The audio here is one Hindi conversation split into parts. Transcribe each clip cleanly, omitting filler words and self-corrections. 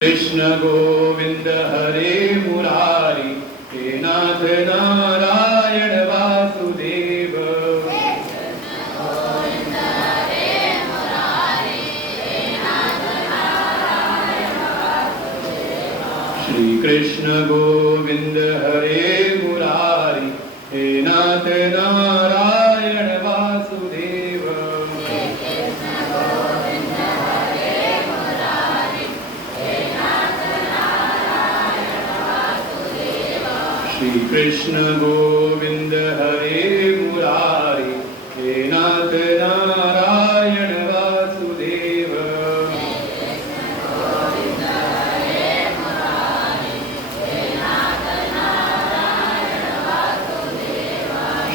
कृष्ण गोविंद हरे मुरारी, हे नाथ नारायण वासुदेव। श्री कृष्ण गोविंद हरे मुरारी, हे नाथ नारायण वासुदेव। श्री कृष्ण गोविंद हरे मुरारी, हे नाथ नारायण वासुदेव।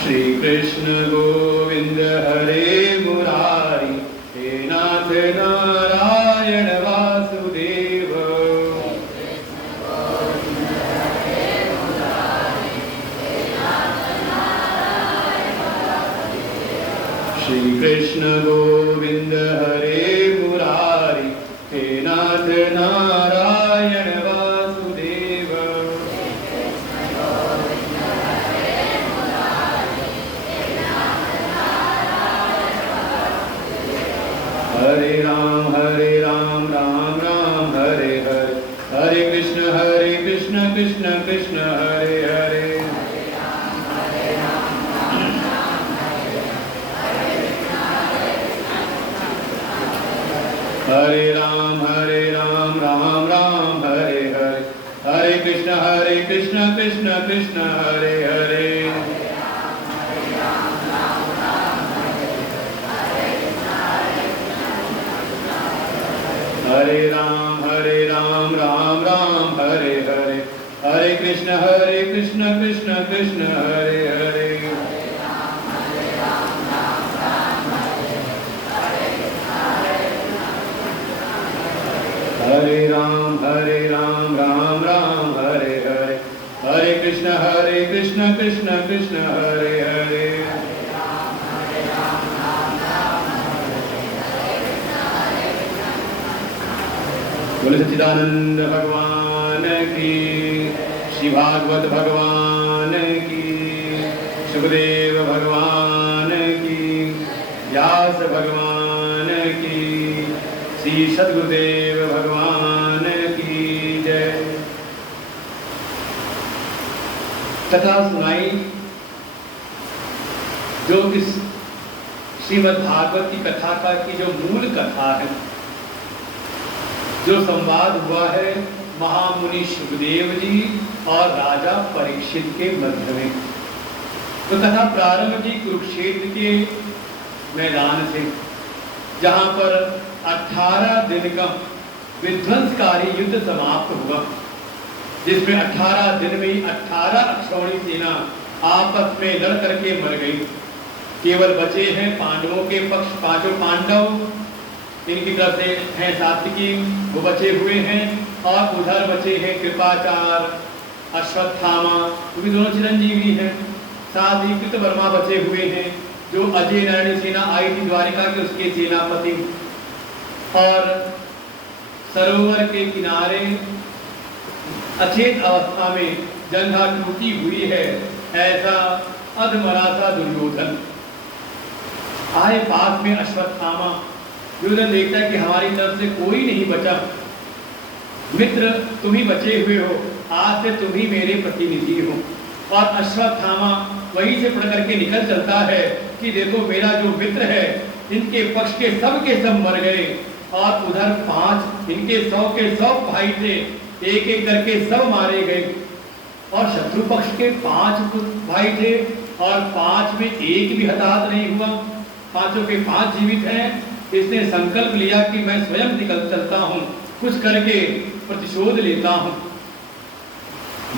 श्री कृष्ण गोविंद हरे मुरारी, हे नाथ नारायण वासुदेव। श्री कृष्ण गोविंद हरे मुरारी, हे नाथ नारायण वासुदेव। हरे राम राम राम हरे हरे, हरे कृष्ण कृष्ण कृष्ण हरे हरे। हरे राम राम राम हरे हरे, हरे कृष्ण कृष्ण कृष्ण हरे हरे। हरे राम राम राम हरे हरे, हरे कृष्ण कृष्ण कृष्ण हरे हरे। हरे राम राम राम हरे हरे, हरे कृष्ण कृष्ण कृष्ण हरे हरे। बोले सच्चिदानंद भगवान की, श्री भागवत भगवान की, सुखदेव भगवान की, व्यास भगवान की, श्री सद्गुरुदेव भगवान की जय। कथा सुनाई जो इस श्रीमद् भागवत की कथा का की जो मूल कथा है, जो संवाद हुआ है महामुनि सुखदेव जी और राजा परीक्षित के मध्य में। तो कथा प्रारंभ की कुरुक्षेत्र के मैदान से, जहां पर 18 दिन का विध्वंसकारी युद्ध समाप्त हुआ, जिसमें 18 दिन में ही 18 अक्षौणी सेना आपस में लड़ करके मर गई। केवल बचे हैं पांडवों के पक्ष 5 पांडव, इनकी तरफ से हैं सात्विकी, वो बचे हुए हैं, और उधर बचे हैं कृपाचार, अश्वत्थामा, वो भी दोनों चिरंजीवी हैं। साथ ही कृतवर्मा बचे हुए हैं, जो अजय नारायणी सेना आई थी द्वारिका के, उसके सेनापति। और सरोवर के किनारे अचेत अवस्था में जंघा टूटी हुई है ऐसा अधमरा सा दुर्योधन। आए पास में अश्वत्थामा। दुर्योधन देखता है कि हमारी तरफ से कोई नहीं बचा, मित्र तुम ही बचे हुए हो, आज से तुम ही मेरे प्रतिनिधि हो। और अश्वत्थामा वहीं से पढ़ करके निकल चलता है कि देखो मेरा जो मित्र है, इनके पक्ष के सब मर गए, और उधर 5 इनके 100 के 100 भाई थे, एक एक करके सब मारे गए। और शत्रु पक्ष के 5 भाई थे, और 5 में एक भी हताहत नहीं हुआ, 5 के 5 जीवित हैं। इसने संकल्प लिया कि मैं स्वयं निकल चलता हूँ, कुछ करके प्रतिशोध लेता हूँ।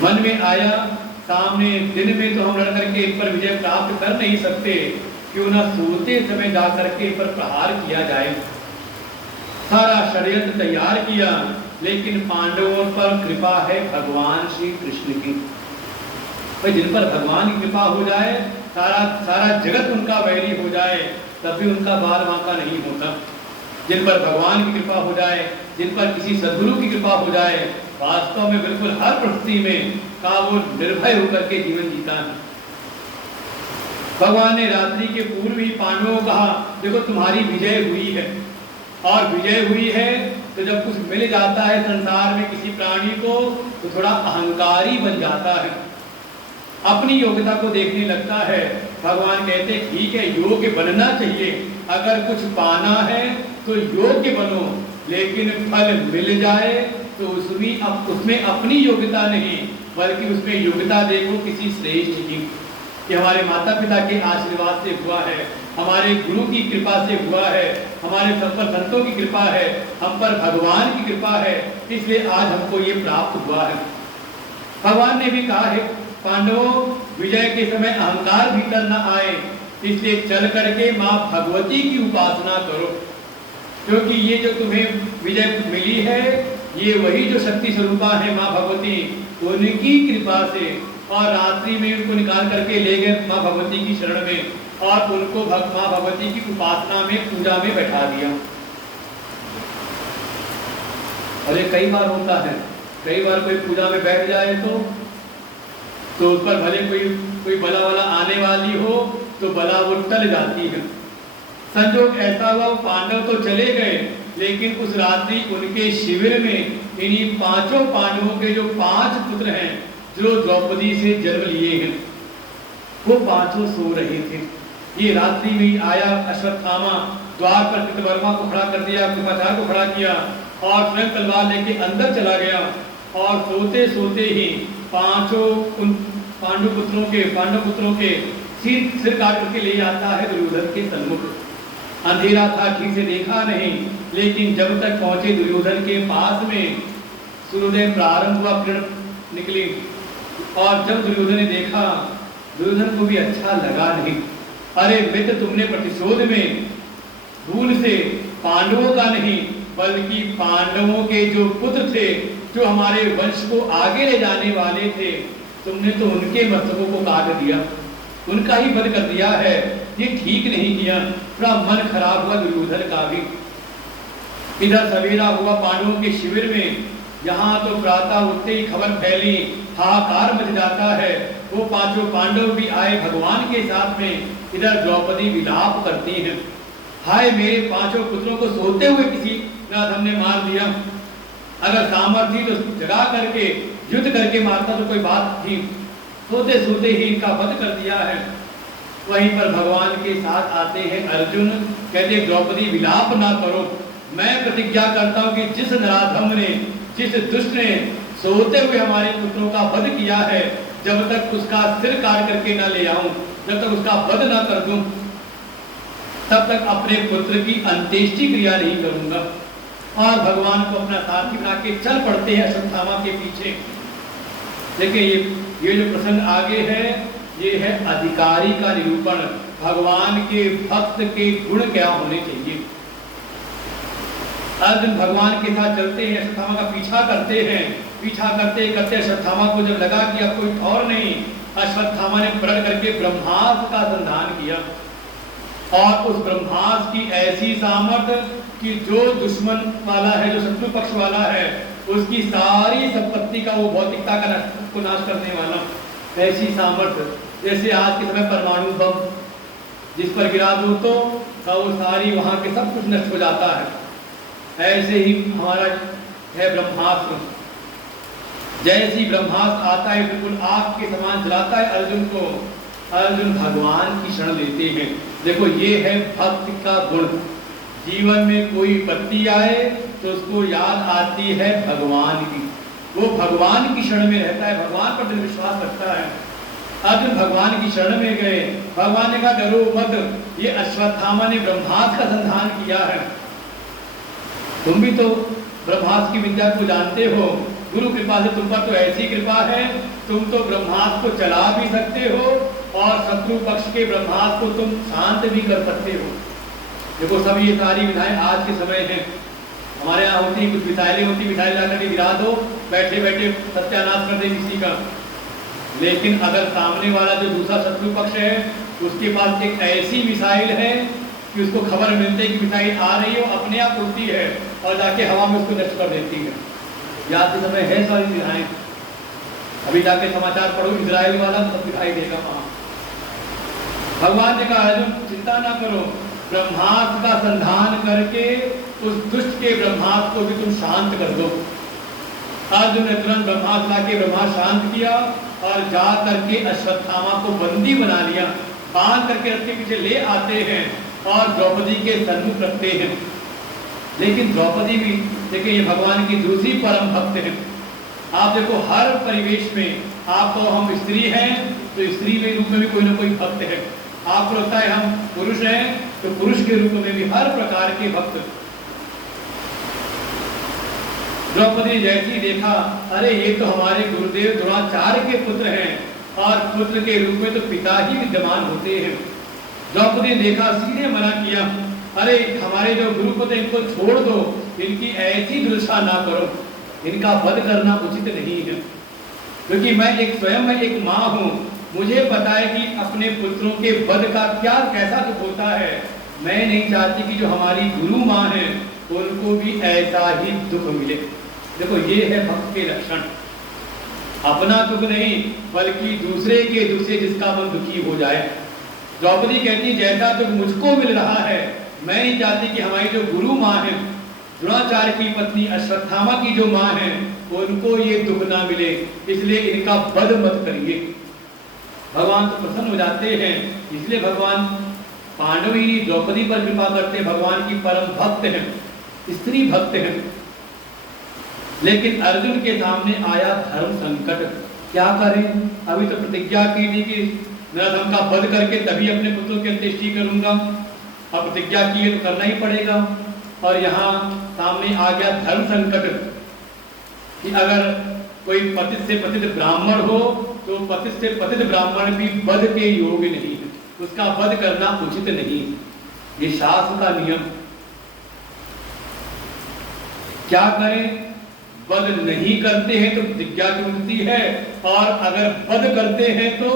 मन में आया सामने दिन में तो हम लड़ करके इन पर विजय प्राप्त कर नहीं सकते, क्यों ना सोते समय जा करके इन पर प्रहार किया जाए। सारा षड्यंत्र तैयार किया, लेकिन पांडवों पर कृपा है भगवान श्री कृष्ण की। भाई जिन पर भगवान की कृपा हो जाए, सारा जगत उनका वैरी हो जाए, तब भी उनका बाल बांका नहीं होता। जिन पर भगवान की कृपा हो जाए, जिन पर किसी सद्गुरु की कृपा हो जाए, वास्तव में बिल्कुल हर परिस्थिति में का वो निर्भय होकर के जीवन जीता है। भगवान ने रात्रि के पूर्व ही पांडवों को कहा, देखो तुम्हारी विजय हुई है, और विजय हुई है तो जब कुछ मिल जाता है संसार में किसी प्राणी को, तो थोड़ा अहंकारी बन जाता है, अपनी योग्यता को देखने लगता है। भगवान कहते ठीक है, योग्य बनना चाहिए, अगर कुछ पाना है तो योग्य बनो, लेकिन फल मिल जाए तो उसमें अपनी योग्यता नहीं, बल्कि उसमें योग्यता देखो किसी श्रेष्ठ की, कि हमारे माता पिता के आशीर्वाद से हुआ है, हमारे गुरु की कृपा से हुआ है, हमारे सब पर संतों की कृपा है, हम पर भगवान की कृपा है, इसलिए आज हमको ये प्राप्त हुआ है। भगवान ने भी कहा है पांडवों, विजय के समय अहंकार भीतर न आए, इसलिए चल करके माँ भगवती की उपासना करो, क्योंकि ये जो तुम्हें विजय मिली है, ये वही जो शक्ति स्वरूपा है माँ भगवती, उनकी कृपा से, और रात्रि में उनको निकाल करके ले गए माँ भगवती की शरण में, और उनको माँ भगवती की उपासना में, पूजा में बैठा दिया। और ये कई बार होता है, कई बार कोई पूजा में बैठ जाए तो उस पर भले कोई बला वाला आने वाली हो तो बला वो टल जाती है। संजोग ऐसा हुआ, पांडव तो चले गए, लेकिन उस रात्रि उनके शिविर में इन्हीं पांचों पांडवों के जो 5 पुत्र हैं, जो द्रौपदी से जन्म लिए हैं, वो पांचों सो रहे थे। ये रात्रि में आया अश्वत्थामा, द्वार पर कृतवर्मा को खड़ा कर दिया, कृपाचार्य को खड़ा किया, और स्वयं तलवार लेके अंदर चला गया, और सोते सोते ही पांचों उन पांडव पुत्रों के सिर काट करके ले आता है दुर्योधन के सन्मुख। अंधेरा था, ठीक से देखा नहीं, लेकिन जब तक पहुंचे दुर्योधन के पास में, सूर्योदय प्रारंभ हुआ, किरण निकली, और जब दुर्योधन ने देखा, दुर्योधन को भी अच्छा लगा नहीं। अरे मित्र, तुमने प्रतिशोध में भूल से पांडवों का नहीं, बल्कि पांडवों के जो पुत्र थे, जो हमारे वंश को आगे ले जाने वाले थे, तुमने तो उनके मस्तकों को काट दिया, उनका ही वध कर दिया है, ये ठीक नहीं किया। थोड़ा मन खराब हुआ दुर्योधन का भी। इधर सवेरा हुआ पांडवों के शिविर में, यहाँ तो प्रातः उठते ही खबर फैली, हाहाकार मच जाता है। वो पांचों पांडव भी आए भगवान के साथ में। इधर द्रौपदी विलाप करती हैं, हाय मेरे पांचों पुत्रों को सोते हुए किसी नाथ हमने मार दिया, अगर सामर्थ्य तो जगा करके युद्ध करके मारता तो कोई बात थी, सोते सोते ही इनका वध कर दिया है। वहीं पर भगवान के साथ आते हैं अर्जुन, कहते द्रौपदी विलाप ना करो, मैं प्रतिज्ञा करता हूँ कि जिस नराधम ने, जिस दुष्ट ने सोते हुए हमारे पुत्रों का वध किया है, जब तक उसका सिर काट करके ना ले आऊं, जब तक उसका वध ना कर दूं, तब तक अपने पुत्र की अंत्येष्टि क्रिया नहीं करूंगा। और भगवान को अपना साथी बना के चल पड़ते हैं अश्वत्थामा के पीछे। देखिए ये जो प्रसंग आगे है, ये है अधिकारी का निरूपण, भगवान के भक्त के गुण क्या होने चाहिए। अर्जुन भगवान के साथ चलते हैं, अश्वत्थामा का पीछा करते हैं, पीछा करते करते अश्वत्थामा को जब लगा कि अब कोई और नहीं, अश्वत्थामा ने प्रकट करके ब्रह्मास्त्र का संधान किया, और उस ब्रह्मास्त्र की ऐसी सामर्थ्य कि जो दुश्मन वाला है, जो शत्रु पक्ष वाला है, उसकी सारी संपत्ति का, वो भौतिकता का नाश करने वाला ऐसी सामर्थ्य, जैसे आज के समय परमाणु बम जिस पर गिरा दो तो वो सारी वहां के सब कुछ नष्ट हो जाता है, ऐसे ही हमारा है ब्रह्मास्त्र। जैसी ब्रह्मास्त्र आता है बिल्कुल आग के समान जलाता है अर्जुन को, अर्जुन भगवान की शरण लेते हैं। देखो ये है भक्त का गुण। जीवन में कोई विपत्ति आए तो उसको याद आती है भगवान की, वो भगवान की शरण में रहता है, भगवान पर विश्वास रखता है। अर्जुन भगवान की शरण में गए, भगवान ने कहा डरो मत, ये अश्वत्थामा ने ब्रह्मास्त्र का संधान किया है, तुम भी तो ब्रह्मास्त्र की विद्या को जानते हो, गुरु कृपा से तुम पर तो ऐसी कृपा है, तुम तो ब्रह्मास्त्र को चला भी सकते हो और शत्रु पक्ष के ब्रह्मास्त्र को तुम शांत भी कर सकते हो। देखो सब ये सारी विधाएं आज के समय है, हमारे यहाँ होती कुछ मिसाइलें होती, मिसाइल ला करके गिरा दो, बैठे बैठे सत्यानाश कर दे किसी का। लेकिन अगर सामने वाला जो दूसरा शत्रु पक्ष है उसके पास एक ऐसी मिसाइल है कि उसको खबर मिलती है कि मिसाइल आ रही हो, अपने आप उड़ती है और जाके हवा में उसको नष्ट कर देती है। याद के समय है सारी दिखाएं, अभी जाके समाचार पढ़ो इजराइल वाला सब दिखाई देगा वहां। भगवान ने कहा अर्जुन चिंता ना करो, ब्रह्मास्त्र का संधान करके उस दुष्ट के ब्रह्मास्त्र को भी तुम शांत कर दो। अर्जुन ने तुरंत ब्रह्मास्त्र लाके ब्रह्मास्त्र शांत किया और जा करके अश्वत्थामा को बंदी बना लिया, बांध करके रथ के पीछे ले आते हैं और द्रौपदी के सन्मुख रखते हैं। लेकिन द्रौपदी भी देखिए ये भगवान की दूसरी परम भक्त है। आप देखो हर परिवेश में आपको हम स्त्री हैं तो स्त्री के रूप में भी कोई ना कोई भक्त है, आपको लगता है हम पुरुष हैं तो पुरुष के रूप में भी हर प्रकार के भक्त। द्रौपदी जैसी देखा अरे ये तो हमारे गुरुदेव द्रोणाचार्य के पुत्र हैं और पुत्र के रूप में तो पिता ही विद्यमान होते हैं। द्रौपदी ने देखा सीधे मना किया, अरे हमारे जो गुरुपुत्र इनको छोड़ दो, इनकी ऐसी दुर्दशा ना करो, इनका वध करना उचित नहीं है। क्योंकि मैं स्वयं एक माँ हूँ, मुझे पता है कि अपने पुत्रों के वध का क्या कैसा दुख होता है। मैं नहीं चाहती कि जो हमारी गुरु माँ है उनको भी ऐसा ही दुख मिले। देखो ये है भक्त के लक्षण, अपना दुख नहीं बल्कि दूसरे के दुख से जिसका मन दुखी हो जाए। द्रौपदी कहती जैसा दुख मुझको मिल रहा है, मैं नहीं चाहती कि हमारी जो गुरु माँ है, द्रोणाचार्य की पत्नी अश्वत्थामा की जो माँ है, उनको ये दुख ना मिले, इसलिए इनका वध मत करिए। भगवान तो प्रसन्न हो जाते हैं, इसलिए भगवान पांडव ही द्रौपदी पर कृपा करते, भगवान की परम भक्त हैं, स्त्री भक्त हैं। लेकिन अर्जुन के सामने आया धर्म संकट, क्या करें? अभी तो प्रतिज्ञा की थी कि नरधम का वध करके तभी अपने पुत्रों की अंत्येष्टि करूंगा, अब प्रतिज्ञा की है तो करना ही पड़ेगा। और यहाँ सामने आ गया धर्म संकट कि अगर कोई पतित से पतित ब्राह्मण हो तो पतित से पतित ब्राह्मण भी वध के योग्य नहीं है, उसका वध करना उचित नहीं, ये शास्त्र का नियम। क्या करें? वध नहीं करते हैं तो प्रतिज्ञा टूटती है, और अगर वध करते हैं तो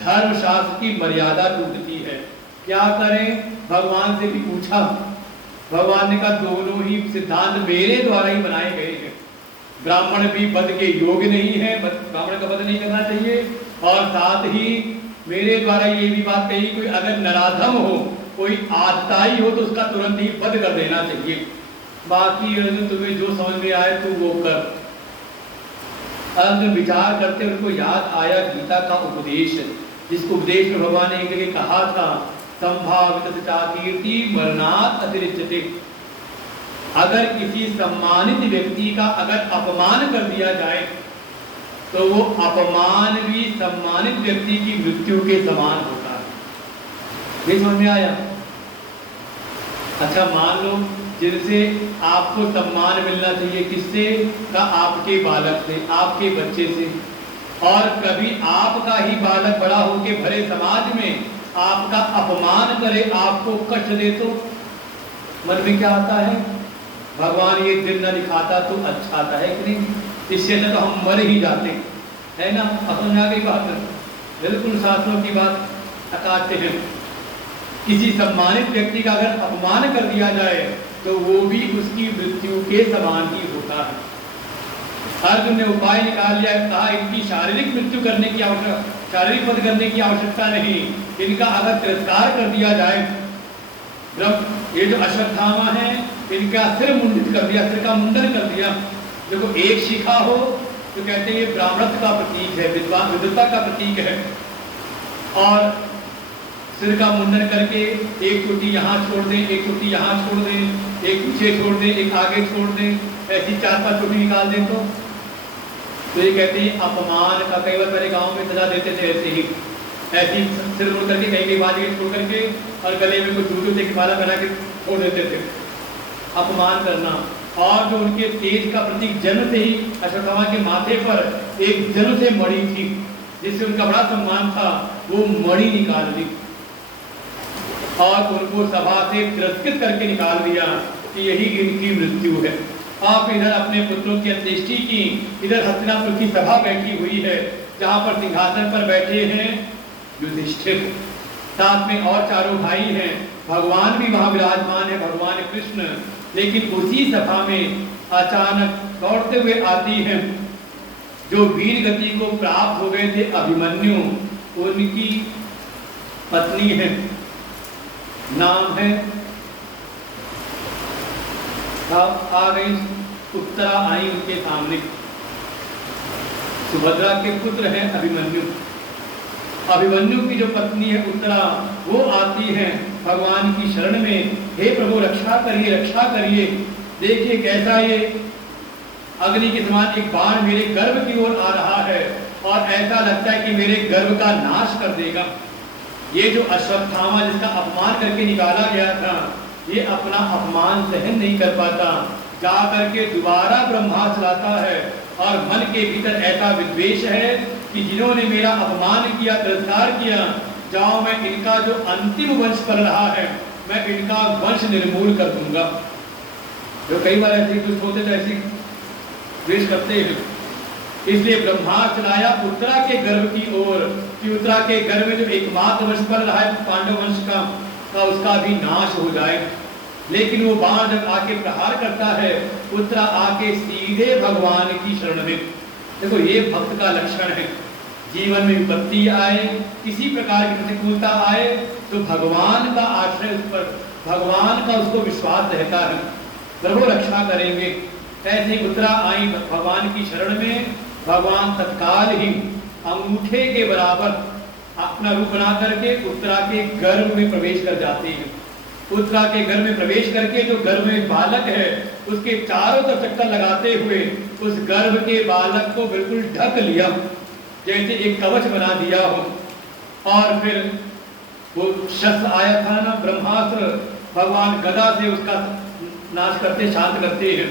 धर्मशास्त्र की मर्यादा टूटती है। क्या करें? भगवान से भी पूछा, भगवान ने कहा दोनों ही सिद्धांत मेरे द्वारा ही बनाए गए हैं। ब्राह्मण भी वध के योग्य नहीं है, ब्राह्मण का वध नहीं करना चाहिए, और साथ ही मेरे द्वारा ये भी बात कही कोई अगर नराधम हो, कोई आतताई हो तो उसका तुरंत ही वध कर देना चाहिए। बाकी अर्जुन तुम्हें जो समझ में आए तो वो कर। अर्जुन विचार करते उनको याद आया गीता का उपदेश, जिस उपदेश में भगवान ने एक जगह कहा था संभावित चाकीर्ति मरणात् अतिरिच्यते। अगर किसी सम्मानित व्यक्ति का अगर अपमान कर दिया जाए तो वो अपमान भी सम्मानित व्यक्ति की मृत्यु के समान होता है। ये समझ में आया? अच्छा मान लो जिनसे आपको सम्मान मिलना चाहिए, किससे? का आपके बालक से, आपके बच्चे से, और कभी आपका ही बालक बड़ा होके भरे समाज में आपका अपमान करे, आपको कष्ट दे तो मन में क्या आता है? भगवान ये दिन न दिखाता तो अच्छा आता है कि नहीं, इससे तो हम मर ही जाते है ना। अपन आगे बात बिल्कुल शास्त्रों की बात अकाटते हैं। किसी सम्मानित व्यक्ति का अगर अपमान कर दिया जाए तो वो भी उसकी मृत्यु के समान ही होता है। अर्जुन ने उपाय निकाल लिया, कहा इनकी शारीरिक मृत्यु करने की आवश्यकता, शारीरिक वध करने की आवश्यकता नहीं, इनका अगर तिरस्कार कर दिया जाए, जब ये जो अश्वत्थामा है इनका सिर मुंडित कर दिया, सिर का मुंडन कर दिया। देखो एक शिखा हो तो कहते हैं ये ब्राह्मणत्व का प्रतीक है, विद्वता का प्रतीक है, और सिर का मुंडन करके एक चोटी यहाँ छोड़ दें, एक चोटी यहाँ छोड़ दें, एक पीछे छोड़ दें, एक आगे छोड़ दें, ऐसी 4-5 चोटी निकाल दें तो ये कहते हैं अपमान का। कई बार मेरे गांव में सजा देते थे ऐसे ही, ऐसी सिर मुड़ करके कहीं बात छोड़ करके और गले में कुछ दूध की माला बना के छोड़ देते थे, अपमान करना। और जो उनके तेज का प्रतीक जन्म से ही अश्वत्थामा के माथे पर एक जन्म से मणि थी जिससे उनका बड़ा सम्मान था, वो मणि निकाल दी और उनको सभा से तिरस्कृत करके निकाल दिया कि यही इनकी मृत्यु है। आप इधर अपने पुत्रों की अंत्येष्टि की, इधर हस्तिनापुर की सभा बैठी हुई है जहाँ पर सिंहासन पर बैठे हैं युधिष्ठिर, साथ में और चारों भाई हैं, भगवान भी वहाँ विराजमान है, भगवान कृष्ण, लेकिन उसी सभा में अचानक दौड़ते हुए आती हैं जो वीर गति को प्राप्त हो गए थे अभिमन्यु, उनकी पत्नी है, नाम है, आ गई उत्तरा, आई उनके सामने। सुभद्रा के पुत्र हैं अभिमन्यु। अभिमन्यु की जो पत्नी है उत्तरा, वो आती है भगवान की शरण में, हे प्रभु रक्षा करिए, रक्षा करिए। देखिए कैसा ये अग्नि के समान एक बाण मेरे गर्भ की ओर आ रहा है और ऐसा लगता है कि मेरे गर्भ का नाश कर देगा। ये जो अश्वत्थामा जिसका अपमान करके निकाला गया था, ये अपना अपमान सहन नहीं कर पाता, जा करके दोबारा ब्रह्मास्त्र लाता है और मन के भीतर ऐसा विद्वेष है कि जिन्होंने मेरा अपमान किया, तिरस्कार किया, जाओ मैं इनका जो अंतिम वंश कर रहा है, मैं इनका वंश निर्मूल कर दूंगा। जो कई बार ऐसे दुष्ट होते तो ऐसी द्वेष करते हैं, इसलिए ब्रह्मास्त्र लाया उत्तरा के गर्भ की ओर कि उत्तरा के गर्भ में जो एकमात्र वंश कर रहा है पांडव वंश का उसका भी नाश हो जाए। लेकिन वो बाण जब आके प्रहार करता है, उत्तरा आके सीधे भगवान की शरण में। देखो ये भक्त का लक्षण है, जीवन में विपत्ति आए, किसी प्रकार की प्रतिकूलता आए तो भगवान का आश्रय उस पर, भगवान का उसको विश्वास रहता है, प्रभु रक्षा करेंगे। ऐसे उत्तरा आई भगवान की शरण में, भगवान तत्काल ही अंगूठे के बराबर अपना रूप बना करके उत्तरा के गर्भ में प्रवेश कर जाते हैं। उत्तरा के गर्भ में प्रवेश करके जो गर्भ में बालक है उसके चारों तरफ चक्कर लगाते हुए उस गर्भ के बालक को बिल्कुल ढक लिया, जैसे एक कवच बना दिया हो। और फिर वो शस्त्र आया था ना ब्रह्मास्त्र, भगवान गदा से उसका नाश करते, शांत करते हैं।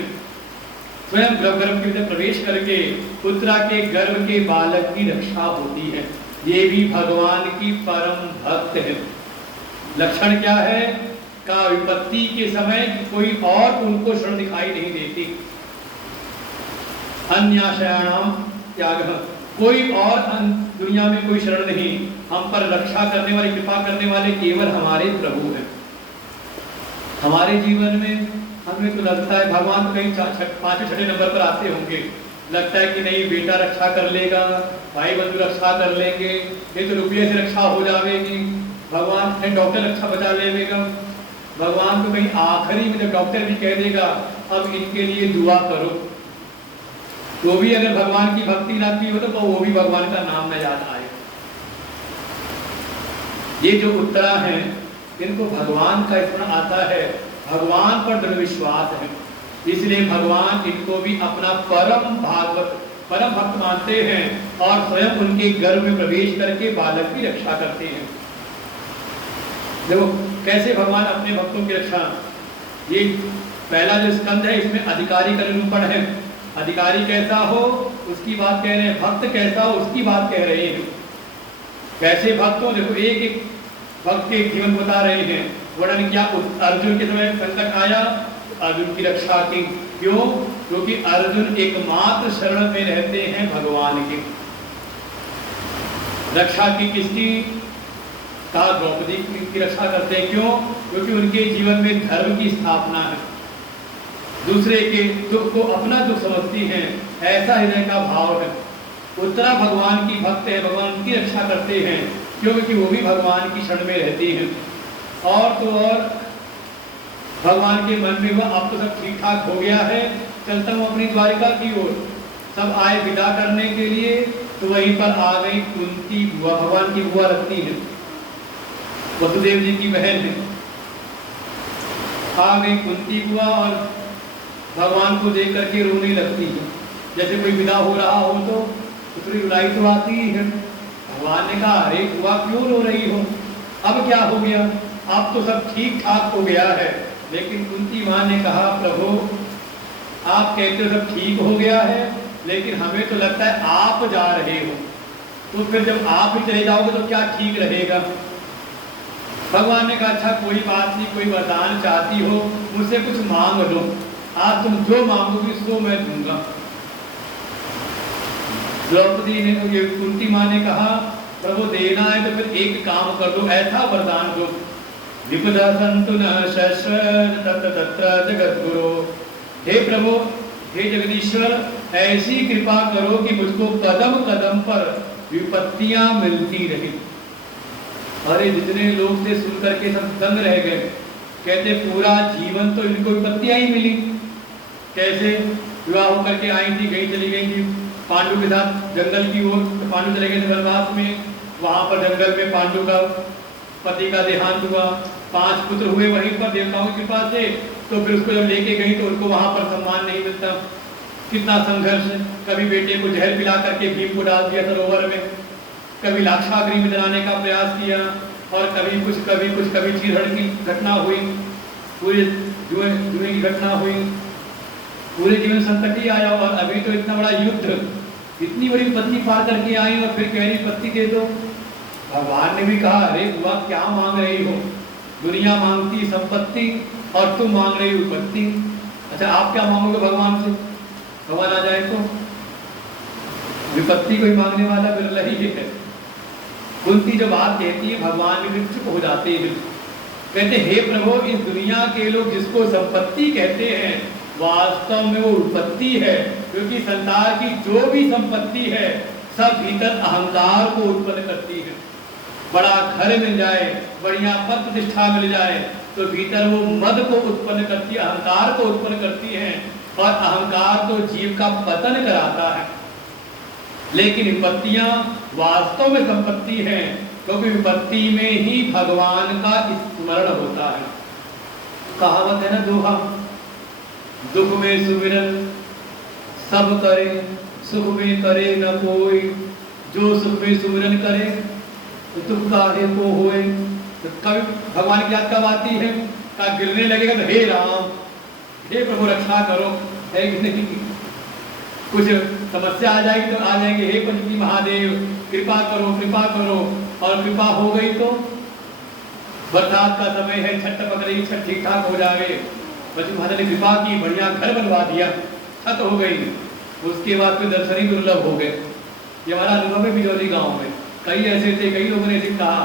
स्वयं गर्भ के भीतर प्रवेश करके उत्तरा के गर्भ के बालक की रक्षा होती है। ये भी भगवान की परम भक्त है। लक्षण क्या है का विपत्ति के समय कोई और उनको शरण दिखाई नहीं देती। अन्याशयाणाम त्याग, कोई और दुनिया में कोई शरण नहीं, हम पर रक्षा करने वाले, कृपा करने वाले केवल हमारे प्रभु हैं। हमारे जीवन में हमें तो लगता है भगवान तो कहीं 5वें 6वें नंबर पर आते होंगे, लगता है कि नहीं बेटा रक्षा कर लेगा, भाई बंधु रक्षा कर लेंगे, ये तो रुपये से रक्षा हो जाएगी, भगवान कहीं डॉक्टर रक्षा बचा लेगा। भगवान तो कहीं आखिरी में जब डॉक्टर भी कह देगा अब इनके लिए दुआ करो, तो भी अगर भगवान की भक्ति ना की हो तो वो भी भगवान का नाम न याद आए। ये जो उत्तरा है इनको भगवान का स्मरण आता है, भगवान पर दृढ़ विश्वास है, इसलिए भगवान इनको भी अपना परम भागवत, परम भक्त मानते हैं और स्वयं उनके गर्भ में प्रवेश करके बालक की रक्षा करते हैं। देखो कैसे भगवान अपने भक्तों की रक्षा, ये पहला जो स्कंद है इसमें अधिकारी का निरूपण है, अधिकारी कैसा हो उसकी बात कह रहे हैं, भक्त कैसा हो उसकी बात कह रहे हैं। कैसे भक्त हो, देखो एक एक भक्त के जीवन बता रहे हैं। वर्णन किया अर्जुन के समय संकट आया, अर्जुन की रक्षा की, क्यों? क्योंकि अर्जुन एकमात्र शरण में रहते हैं भगवान के। रक्षा की किसकी? का द्रौपदी की रक्षा करते हैं, क्यों? क्योंकि उनके जीवन में धर्म की स्थापना है, दूसरे के दुख को अपना दुख समझती हैं, ऐसा हृदय का भाव है। उत्तरा भगवान की भक्त है, भगवान उनकी रक्षा करते हैं क्योंकि वो भी भगवान की शरण में रहती हैं। और तो और भगवान के मन में हुआ अब तो सब ठीक ठाक हो गया है, चलता हूँ अपनी द्वारिका की ओर। सब आए विदा करने के लिए, तो वहीं पर आ गई कुंती बुआ, भगवान की बुआ लगती है, वसुदेव जी की बहन है। आ गई कुंती बुआ और भगवान को देख करके रोने लगती है, जैसे कोई विदा हो रहा हो तो उसकी रुलाई तो आती ही है। भगवान ने कहा अरे बुआ क्यों रो रही हो, अब क्या हो गया, अब तो सब ठीक ठाक हो गया है। लेकिन कुंती माँ ने कहा प्रभु आप कहते हो सब ठीक हो गया है, लेकिन हमें तो लगता है आप जा रहे हो, तो फिर जब आप ही चले जाओगे तो क्या ठीक रहेगा। भगवान ने कहा अच्छा कोई बात नहीं, कोई वरदान चाहती हो मुझसे कुछ मांग लो, आज तुम जो मांगोगी उसको मैं दूंगा। द्रौपदी ने, ये कुंती माँ ने कहा प्रभु देना है तो फिर एक काम कर दो, ऐसा वरदान दो विपदा संतु न शश्वत तत्र तत्र जगद्गुरो। हे प्रभु, हे जगदीश्वर, ऐसी कृपा करो कि मुझको कदम कदम पर विपत्तियां मिलती रही। अरे जितने लोग थे सुन करके सब दंग रह गए, कहते पूरा जीवन तो इनको विपत्तियां ही मिली। कैसे? विवाह होकर के आई थी, गई चली गई थी पांडु के साथ जंगल की ओर। पांडु चले गए थे वनवास में, वहां पर जंगल में पांडु का पति का देहांत हुआ, 5 पुत्र हुए वहीं पर देवताओं की कृपा से। तो फिर उसको जब लेके गई तो उनको वहां पर सम्मान नहीं मिलता। कितना संघर्ष, कभी बेटे को जहर पिला करके भीम को डाल दिया सरोवर में, कभी लाक्षागृह में जलाने का प्रयास किया, और कभी चीरहरण की घटना हुई, पूरे जुए की घटना हुई, पूरे जीवन संकट ही आया। और अभी तो इतना बड़ा युद्ध, इतनी बड़ी विपत्ति पार करके आई और फिर कह रही विपत्ति दे दो। भगवान ने भी कहा, अरे बुआ क्या मांग रही हो, दुनिया मांगती संपत्ति और तुम मांग रही विपत्ति। अच्छा आप क्या मांगोगे भगवान से? भगवान आ जाए तो विपत्ति कोई मांगने वाला बिरला ही है। कुंती जो बात कहती है भगवान भी चुप हो जाते हैं, कहते हे प्रभु, इस दुनिया के लोग जिसको संपत्ति कहते हैं वास्तव में वो विपत्ति है, क्योंकि संसार की जो भी संपत्ति है सब भीतर अहंकार को उत्पन्न करती है। बड़ा घर मिल जाए, बढ़िया पद प्रतिष्ठा मिल जाए तो भीतर वो मद को उत्पन्न करती है, अहंकार को उत्पन्न करती है, और अहंकार तो जीव का पतन कराता है। लेकिन विपत्तियां वास्तव में संपत्ति है, क्योंकि विपत्ति में ही भगवान का स्मरण होता है। कहावत है ना दोहा, दुख में सुमिरन सब करे, सुख में करे न कोई, जो सुख में सुमिरन करे तो दुख काहे को होए। तो कभी भगवान की याद कब आती है? कब गिरने लगेगा तो हे राम, हे प्रभु रक्षा करो, है कि नहीं? कुछ समस्या आ जाएगी तो आ जाएंगे, हे पंचमुखी महादेव कृपा करो कृपा करो। और कृपा हो गई तो बरसात का समय है, छठ पक रही, छठ ठीक ठाक हो जाए, पंचमुखी महादेव ने कृपा की, बढ़िया घर बनवा दिया, छत हो गई, उसके बाद फिर दर्शन ही दुर्लभ हो गए। ये हमारा अनुभव है बिजौली गांव में। कई ऐसे थे, कई लोगों ने ऐसे कहा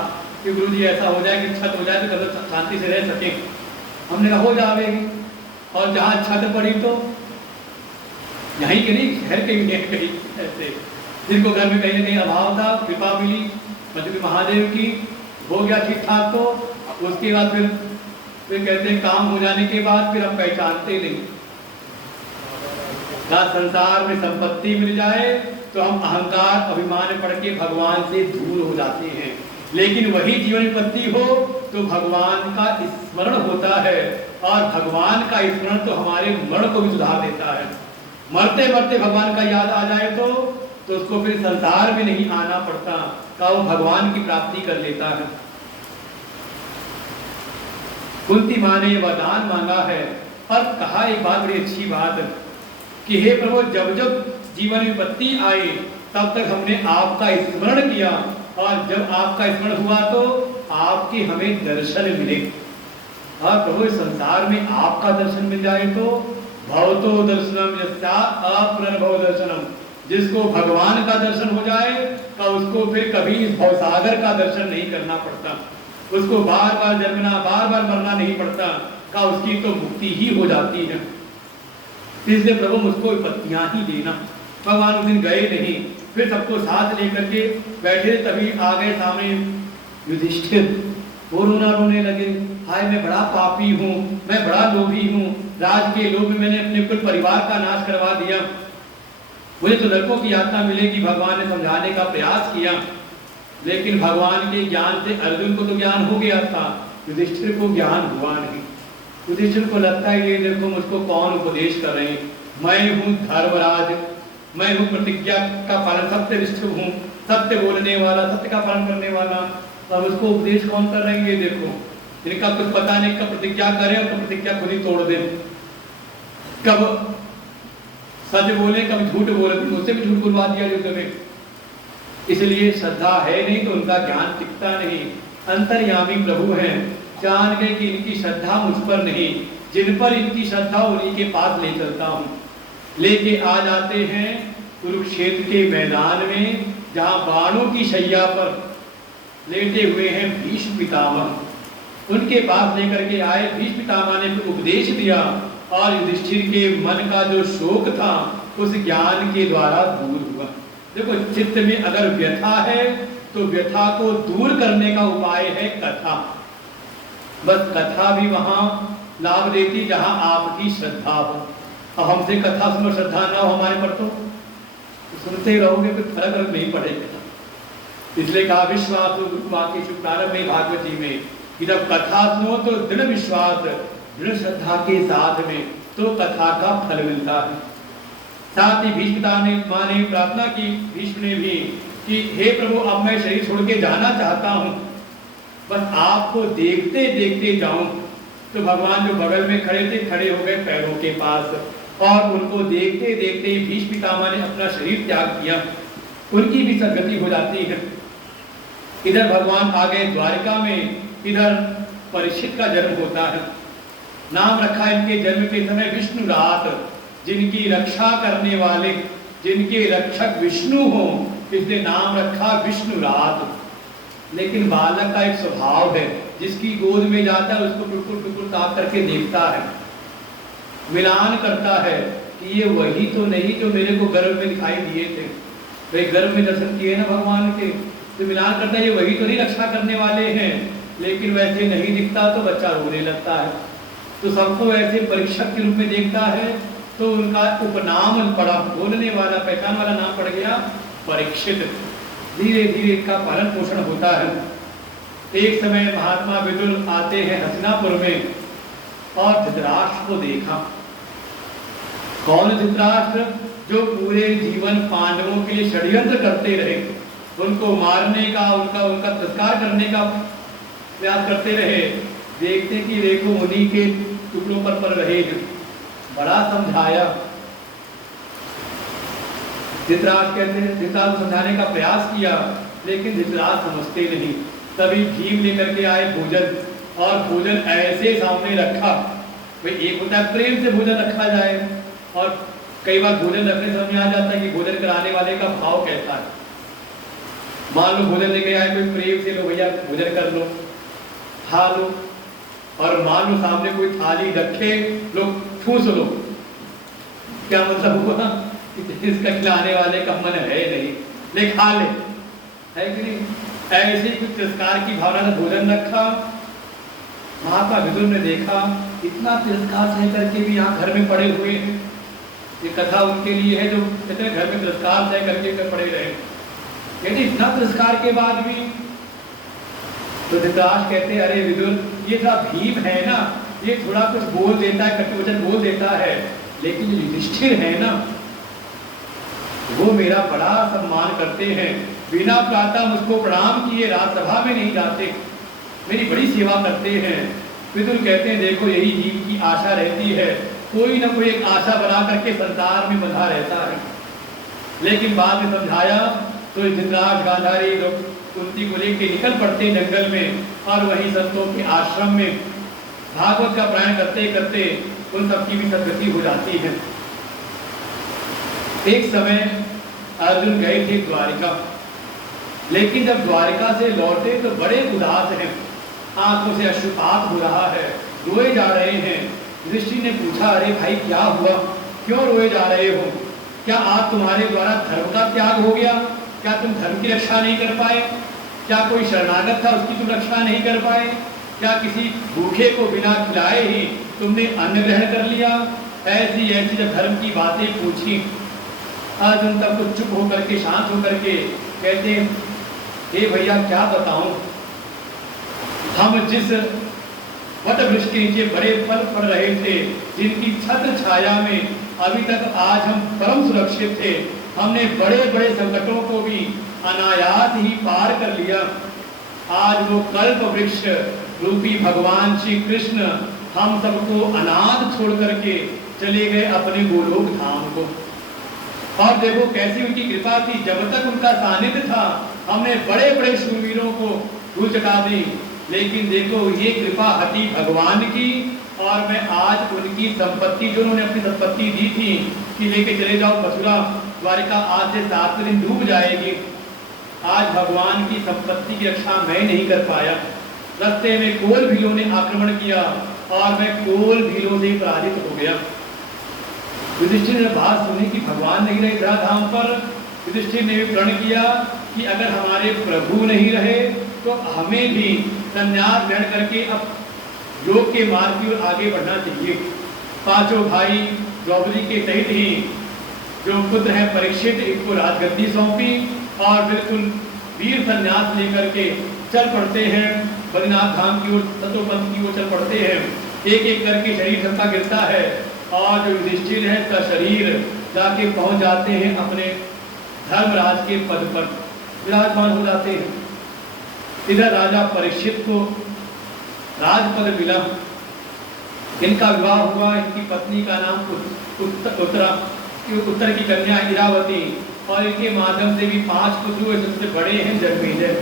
कि गुरु जी ऐसा हो जाए कि छत हो जाए तो कभी शांति से रह सके। हमने कहा हो जाएगी, और जहाँ छत पड़ी तो यहीं के नहीं, शहर के भी कहीं ऐसे जिनको घर में कहीं ना कहीं अभाव था, कृपा मिली पंचमुखी महादेव की, हो गया ठीक ठाक। तो उसके बाद फिर कहते हैं काम हो जाने के बाद फिर हम पहचानते नहीं। संसार में संपत्ति मिल जाए तो हम अहंकार अभिमान पड़ के भगवान से दूर हो जाते हैं, लेकिन वही जीवन विपत्ति हो तो भगवान का स्मरण होता है, और भगवान का स्मरण तो हमारे मन को भी सुधार देता है। मरते मरते भगवान का याद आ जाए तो उसको फिर संसार में नहीं आना पड़ता, का वो भगवान की प्राप्ति कर लेता है। कुंती माँ ने वरदान मांगा है और कहा एक बात बड़ी अच्छी बात कि हे प्रभु, जब जब जीवन में विपत्ति आई तब तक हमने आपका स्मरण किया, और जब आपका स्मरण हुआ तो आपके हमें दर्शन मिले। और प्रभु संसार में आपका दर्शन मिल जाए तो भवतो दर्शनम यस्या अपुनर्भव दर्शनम, जिसको भगवान का दर्शन हो जाए तो उसको फिर कभी इस भवसागर का दर्शन नहीं करना पड़ता, उसको बार बार जन्मना बार बार मरना नहीं पड़ता, का उसकी तो मुक्ति ही हो जाती है। इसलिए प्रभु मुझको विपत्तियां ही देना। भगवान उस दिन गए नहीं, फिर सबको साथ लेकर के बैठे, तभी आ गए सामने युधिष्ठिर, वो रोने लगे, हाय मैं बड़ा पापी हूँ, मैं बड़ा लोभी हूँ, राज के लोभ में मैंने अपने कुल परिवार का नाश करवा दिया। मुझे तो लड़कों की यातना मिलेगी, भगवान ने समझाने का प्रयास किया, लेकिन भगवान के ज्ञान से अर्जुन को तो ज्ञान हो गया था, युधिष्ठिर को ज्ञान हुआ नहीं। युधिष्ठिर को लगता है ये देखो मुझको कौन उपदेश कर रहे हैं, मैं हूँ धर्मराज, मैं हूँ प्रतिज्ञा का पालन, सत्यनिष्ठ हूँ, सत्य बोलने वाला, सत्य का पालन करने वाला, और उसको उपदेश कौन कर रहे हैं? ये देखो इनका कुछ पता नहीं, कब प्रतिज्ञा करें और कब प्रतिज्ञा खुद ही तोड़ दें, कब सच बोले कब झूठ बोले, मुझसे भी झूठ बुलवा दिया युद्ध में। इसलिए श्रद्धा है नहीं तो उनका ज्ञान टिकता नहीं। अंतर्यामी प्रभु हैं, जान गए कि इनकी श्रद्धा मुझ पर नहीं, जिन पर इनकी श्रद्धा उन्हीं के पास ले चलता हूँ। लेके आ जाते हैं कुरुक्षेत्र के मैदान में, जहाँ बाणों की शैया पर लेटे हुए हैं भीष्म पितामह। उनके पास लेकर के आए। भीष्म पितामह ने उपदेश दिया और युधिष्ठिर के मन का जो शोक था उस ज्ञान के द्वारा दूर हुआ। देखो, चित्त में अगर व्यथा है तो व्यथा को दूर करने का उपाय है कथा। बस कथा भी वहां लाभ देती जहां आपकी श्रद्धा हो। अब हमसे कथा सुनो, श्रद्धा ना हो हमारे पर तो सुनते रहोगे तो फर्क नहीं पड़ेगा। इसलिए कहा विश्वास वाक्य प्रारंभ में भागवती में कि जब कथा सुनो तो दृढ़ विश्वास दृढ़ श्रद्धा के साथ में तो कथा का फल मिलता है। साथ ही भीष्म ने प्रार्थना की, भीष्म ने भी, कि हे प्रभु अब मैं शरीर छोड़ के जाना चाहता हूं, बस आपको देखते देखते जाऊं। तो भगवान जो बगल में खड़े थे खड़े हो गए पैरों के पास और उनको देखते देखते ही भीष्म पितामह ने अपना शरीर त्याग किया। उनकी भी सदगति हो जाती है। इधर भगवान आ गए द्वारिका में, इधर परीक्षित का जन्म होता है। नाम रखा इनके जन्म के समय विष्णु रात, जिनकी रक्षा करने वाले, जिनके रक्षक विष्णु हो, इसलिए नाम रखा विष्णु रात। लेकिन बालक का एक स्वभाव है, जिसकी गोद में जाता है उसको टुकुर टुकुर ताक करके देखता है, मिलान करता है कि ये वही तो नहीं जो मेरे को गर्भ में दिखाई दिए थे। वे गर्भ में दर्शन किए ना भगवान के, तो मिलान करता है ये वही तो नहीं रक्षा करने वाले हैं। लेकिन वैसे नहीं दिखता तो बच्चा रोने लगता है, तो सबको ऐसे परीक्षक के रूप में देखता है। तो उनका उपनाम पड़ा, बोलने वाला, पहचान वाला नाम पड़ गया परीक्षित। धीरे धीरे इनका पालन पोषण होता है। एक समय महात्मा विदुर आते हैं हस्तिनापुर में और धृतराष्ट्र को देखा। कौन धृतराष्ट्र? जो पूरे जीवन पांडवों के लिए षड्यंत्र करते रहे, उनको मारने का, उनका तिरस्कार करने का प्रयास करते रहे। देखते कि देखो उन्हीं के टुकड़ों पर रहे। बड़ा समझाया, धृतराष्ट्र कहते हैं, धृतराष्ट्र समझाने का प्रयास किया, लेकिन धृतराष्ट्र समझते नहीं। तभी भीम लेकर के आए भोजन, और भोजन ऐसे सामने रखा। भाई एक होता है प्रेम से भोजन रखा जाए, और कई बार भोजन रखने समझ में आ जाता है कि भोजन कराने वाले का भाव कैसा है। मान लो भोजन लेके आए, कोई प्रेम से लो भैया भोजन कर लो, खा लो, और मान लो सामने कोई थाली रखे, लोग ठूस लो, क्या मतलब हुआ? इसका खिलाने वाले का मन है नहीं, ले खा ले, है कि नहीं? ऐसी कुछ तिरस्कार की भावना से भोजन रखा। महात्मा विदुर ने देखा इतना तिरस्कार सह करके भी यहाँ घर में पड़े हुए हैं। ये कथा उनके लिए है जो कहते घर में तिरस्कार सह करके पड़े रहे। कहते इतना तिरस्कार के बाद भी, तो धृतराष्ट्र कहते अरे विदुर, ये था भीम है ना, ये थोड़ा कुछ बोल देता है, कटुवचन बोल देता है, लेकिन जो युधिष्ठिर है ना, वो मेरा बड़ा सम्मान करते हैं। बिना प्रातः मुझको प्रणाम किए राजसभा में नहीं जाते, मेरी बड़ी सेवा करते हैं। विदुर कहते हैं देखो यही जीव की आशा रहती है, कोई ना कोई एक आशा बना करके संसार में बंधा रहता है। लेकिन बाद में समझाया तो धृतराष्ट्र गांधारी कुंती को लेकर निकल पड़ते जंगल में, और वहीं संतों के आश्रम में भागवत का पारायण करते करते उन सबकी भी सदगति हो जाती है। एक समय अर्जुन गए थे द्वारिका, लेकिन जब द्वारिका से लौटे तो बड़े उदास हैं, आंखों से अश्रुपात हो रहा है, रोए जा रहे हैं। युधिष्ठिर ने पूछा अरे भाई क्या हुआ, क्यों रोए जा रहे हो? क्या आज तुम्हारे द्वारा धर्म का त्याग हो गया? क्या तुम धर्म की रक्षा नहीं कर पाए? क्या कोई शरणागत था उसकी तुम रक्षा नहीं कर पाए? क्या किसी भूखे को बिना खिलाए ही तुमने अन्न ग्रहण कर लिया? ऐसी ऐसी जब धर्म की बातें पूछी, अर्जुन तब कुछ चुप होकर के शांत होकर के कहते हे भैया क्या बताऊं, हम जिस वट वृक्ष के नीचे बड़े फल पड़ रहे थे, जिनकी छत्र छाया में अभी तक आज हम परम सुरक्षित थे, हमने बड़े बड़े संकटों को भी अनायास ही पार कर लिया। आज वो कल्प वृक्ष रूपी भगवान श्री कृष्ण हम सबको अनाथ छोड़ करके चले गए अपने गोलोक धाम को। और देखो कैसी उनकी कृपा थी, जब तक उनका सानिध्य था हमने बड़े बड़े शूरवीरों को धूल चटा दी, लेकिन देखो ये कृपा हटी भगवान की, और मैं आज उनकी संपत्ति जो उन्होंने अपनी संपत्ति दी थी कि लेके चले जाओ मथुरा, द्वारिका आज से 7 दिन डूब जाएगी, आज भगवान की संपत्ति की रक्षा मैं नहीं कर पाया। रास्ते में कोल भीलों ने आक्रमण किया और मैं कोल भीलों से पराजित हो गया। युधिष्ठिर ने बात सुनी कि भगवान नहीं रहे धराधाम पर। युधिष्ठिर ने प्रण किया कि अगर हमारे प्रभु नहीं रहे तो हमें भी संन्यास ग्रहण करके अब योग के मार्ग की ओर आगे बढ़ना चाहिए। पांचों भाई द्रौपदी के सहित ही जो पुत्र है परीक्षित, इनको राजगद्दी सौंपी और बिल्कुल वीर संन्यास लेकर के चल पड़ते हैं बद्रीनाथ धाम की ओर, तत्वपंथ की ओर चल पड़ते हैं। एक एक करके शरीर सबका गिरता है और जो युधिष्ठिर है उसका शरीर जाके पहुंच जाते हैं अपने धर्मराज के पद पर विराजमान हो जाते हैं। इधर राजा परीक्षित को राजपद मिला, इनका विवाह हुआ। इनकी पत्नी का नाम उत्तर की कन्या इरावती और इनके माध्यम से भी 5 पुत्र हुए। सबसे बड़े हैं जन्मेजय।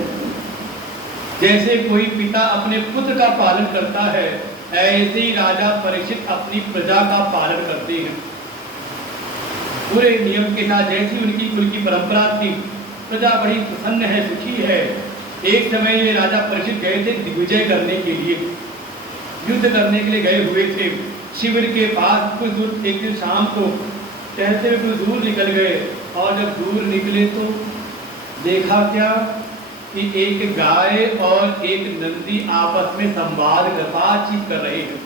जैसे कोई पिता अपने पुत्र का पालन करता है, ऐसे ही राजा परीक्षित अपनी प्रजा का पालन करते हैं पूरे नियम के साथ। जैसी उनकी कुल की परंपरा थी, प्रजा बड़ी प्रसन्न है, सुखी है। एक समय ये राजा परीक्षित गए थे दिग्विजय करने के लिए, युद्ध करने के लिए गए हुए थे। शिविर के पास कुछ दूर एक दिन शाम को टहलते हुए कुछ दूर निकल गए और जब दूर निकले तो देखा क्या कि एक गाय और एक नंदी आपस में संवाद कर बातचीत कर रहे हैं।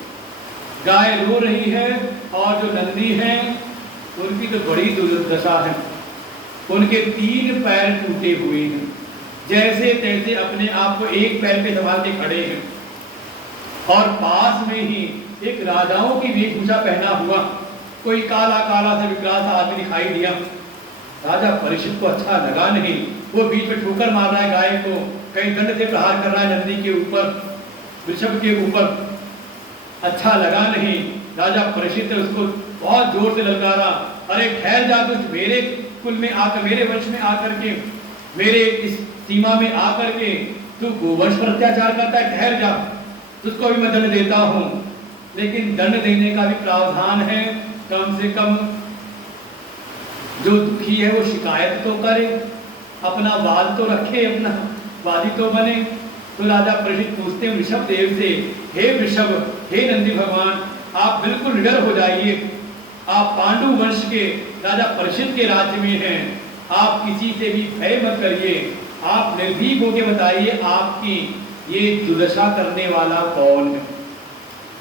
गाय रो रही है और जो नंदी है उनकी तो बड़ी दुर्दशा है। उनके 3 पैर टूटे हुए हैं, जैसे तैसे अपने आप को एक पैर पे संभाल के खड़े हैं। और पास में ही एक राजाओं की वेशभूषा पहना हुआ कोई काला काला सा विकराल सा आदमी दिखाई दिया। राजा परीक्षित को अच्छा लगा नहीं। वो बीच में ठोकर मार रहा है गाय को, कहीं दंड से प्रहार कर रहा है नंदी के ऊपर, वृषभ के ऊपर। अच्छा लगा नहीं। राजा परीक्षित ने उसको बहुत जोर से ललकारा, अरे ठहर जा, तुझ मेरे कुल में आकर, मेरे वंश में आकर के, मेरे इस सीमा में आकर के तू गोवंश पर अत्याचार करता है, ठहर जा, तुझको भी मैं दंड देता हूं। लेकिन दंड देने का भी प्रावधान है, कम से कम जो दुखी है वो शिकायत तो करे, अपना वाद तो रखे, अपना वादी तो बने। तो राजा परीक्षित पूछते हैं ऋषभ देव से, हे ऋषभ, हे नंदी भगवान, आप बिल्कुल निडर हो जाइए। आप पांडु वंश के राजा परीक्षित के राज्य में हैं, आप किसी से भी भय मत करिए। आप निर्भीक होकर बताइए आपकी ये दुर्दशा करने वाला कौन है।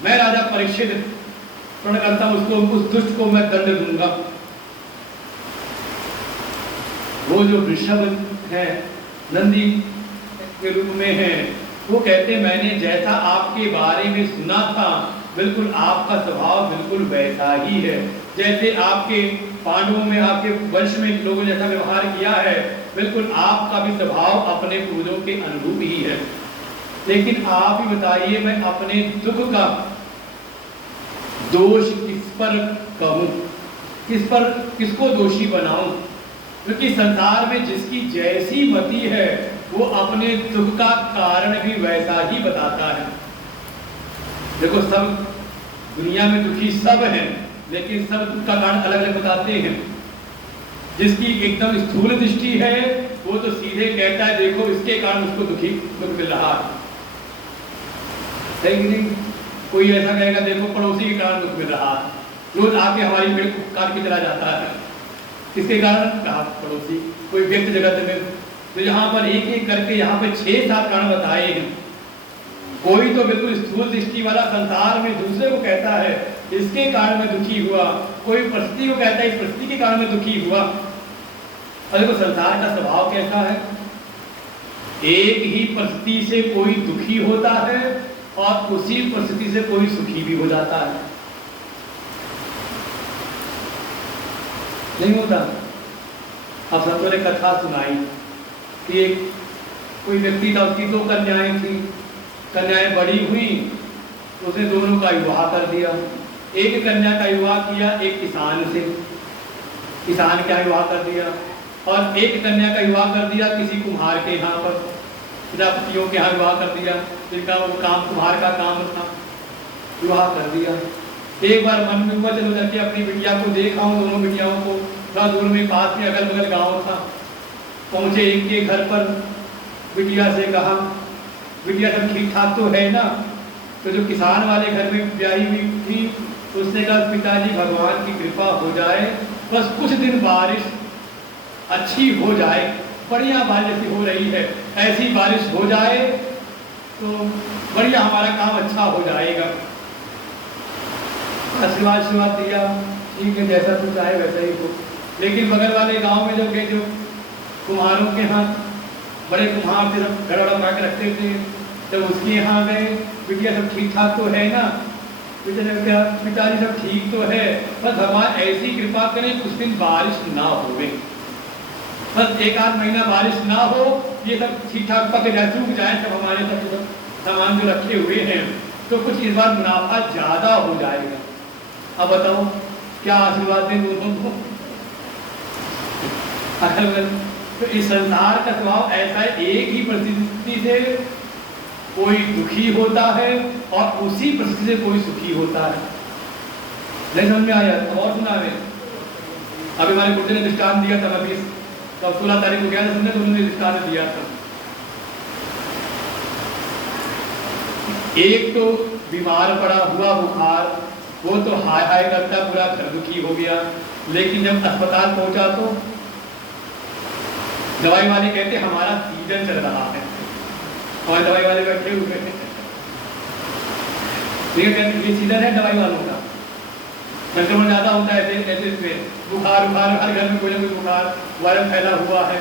मैं राजा परीक्षित प्रण करता हूं उसको, उस दुष्ट को मैं दंड दूंगा। वो जो वृषभ है नंदी के रूप में है, वो कहते मैंने जैसा आपके बारे में सुना था बिल्कुल आपका स्वभाव बिल्कुल वैसा ही है। जैसे आपके पांडवों में, आपके वंश में लोगों ने जैसा व्यवहार किया है, बिल्कुल आपका भी स्वभाव अपने पूर्वजों के अनुरूप ही है। लेकिन आप ही बताइए मैं अपने दुख का दोष किस पर कहूं, किसको दोषी बनाऊं? क्योंकि संसार में जिसकी जैसी मति है वो अपने दुख का कारण भी वैसा ही बताता है। देखो सब दुनिया में दुखी सब हैं, लेकिन सब दुख का कारण अलग अलग बताते हैं। जिसकी एकदम स्थूल दृष्टि है वो तो सीधे कहता है देखो इसके कारण उसको दुख मिल रहा है कि नहीं? कोई ऐसा कहेगा देखो पड़ोसी के कारण दुख मिल रहा है, रोज आके हमारी पेड़ को काट के चला जाता है, किसके कारण? कहा पड़ोसी, कोई व्यक्ति जगत में। तो यहाँ पर एक एक करके यहाँ पे 6-7 कारण बताए हैं। कोई तो बिल्कुल स्थूल दृष्टि वाला संसार में दूसरे को कहता है इसके कारण मैं दुखी हुआ, कोई परिस्थिति को कहता है इस परिस्थिति के कारण मैं दुखी हुआ। और देखो संसार का स्वभाव कैसा है, एक ही परिस्थिति से कोई दुखी होता है और उसी परिस्थिति से कोई सुखी भी हो जाता है, नहीं होता? अब संतों ने कथा सुनाई कि एक कोई व्यक्ति था, उसकी 2 कन्याएं थी। कन्याएं बड़ी हुई तो उसने दोनों का विवाह कर दिया। एक कन्या का विवाह किया एक किसान से, किसान का विवाह कर दिया, और एक कन्या का विवाह कर दिया किसी कुम्हार के यहाँ पर, प्रजापतियों के यहाँ विवाह कर दिया, जिनका वो काम कुम्हार का काम था, विवाह कर दिया। एक बार मन में हुआ चलो जाके अपनी बिटिया को देखा हूँ, दोनों बिटियाओं को, थोड़ा दूर में पास में अगल बगल गाँव था। पहुँचे एक के घर पर, बिटिया से कहा बिटिया सब ठीक ठाक तो है ना? तो जो किसान वाले घर में ब्याही हुई थी, उसने कहा पिताजी भगवान की कृपा हो जाए, बस कुछ दिन बारिश अच्छी हो जाए, बढ़िया बारिश ऐसी हो रही है, ऐसी बारिश हो जाए तो बढ़िया हमारा काम अच्छा हो जाएगा। आशीर्वाद दिया, ठीक है जैसा तू चाहे वैसा ही हो। लेकिन बगल वाले गांव में जब गए, जो कुम्हारों के यहाँ बड़े कुम्हार थे, सब घड़ा बना के रखते थे, जब उसके यहाँ गए, बिटिया सब ठीक ठाक तो है ना? बेटे ने कहा पिताजी सब ठीक तो है, बस भगवान ऐसी कृपा करें कुछ दिन बारिश ना होवे, बस एक आध महीना बारिश ना हो, ये सब ठीक ठाक पक जाए, सूख जाए सब हमारे सब सामान जो रखे हुए हैं, तो कुछ इस बार मुनाफा ज्यादा हो जाएगा। अब बताओ क्या आशीर्वाद दें दोनों को? अगर तो इस संसार का स्वभाव ऐसा है, एक ही परिस्थिति से कोई दुखी होता है और उसी परिस्थिति से कोई सुखी होता है। नहीं समझ में आया तो और सुना है। अभी हमारे गुरुजी ने दृष्टांत दिया था, अभी 16 तारीख को गया था सुनने, तो उन्होंने दृष्टांत दिया था। एक तो बीमार पड़ा हुआ बुखार, वो तो हाय हाय करता, पूरा घर दुखी हो गया, लेकिन जब अस्पताल पहुंचा तो दवाई वाले कहते हमारा सीजन चल रहा है, और दवाई वाले बैठे हुए हैं, ये सीजन है दवाई वालों का, संक्रमण ज्यादा होता है ऐसे में, बुखार हर घर में कोई ना कोई बुखार वायरस फैला हुआ है।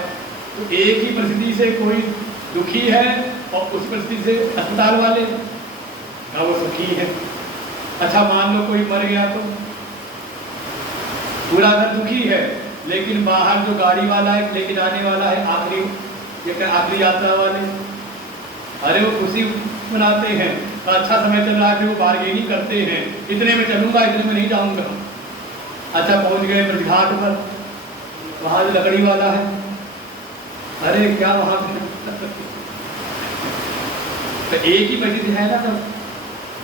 तो एक ही परिस्थिति से कोई दुखी है और उस परिस्थिति से अस्पताल वाले वो सुखी है। अच्छा मान लो कोई मर गया तो पूरा घर दुखी है, लेकिन बाहर जो गाड़ी वाला है लेके जाने वाला है, आखिरी यात्रा वाले, अरे वो खुशी मनाते हैं, तो अच्छा समय चल रहा है, वो बार्गेनिंग करते हैं, इतने में चलूंगा इतने में नहीं जाऊंगा। अच्छा पहुंच गए घाट पर, वहां जो लकड़ी वाला है, अरे क्या वहां तो एक ही परिस्थिति है ना सब।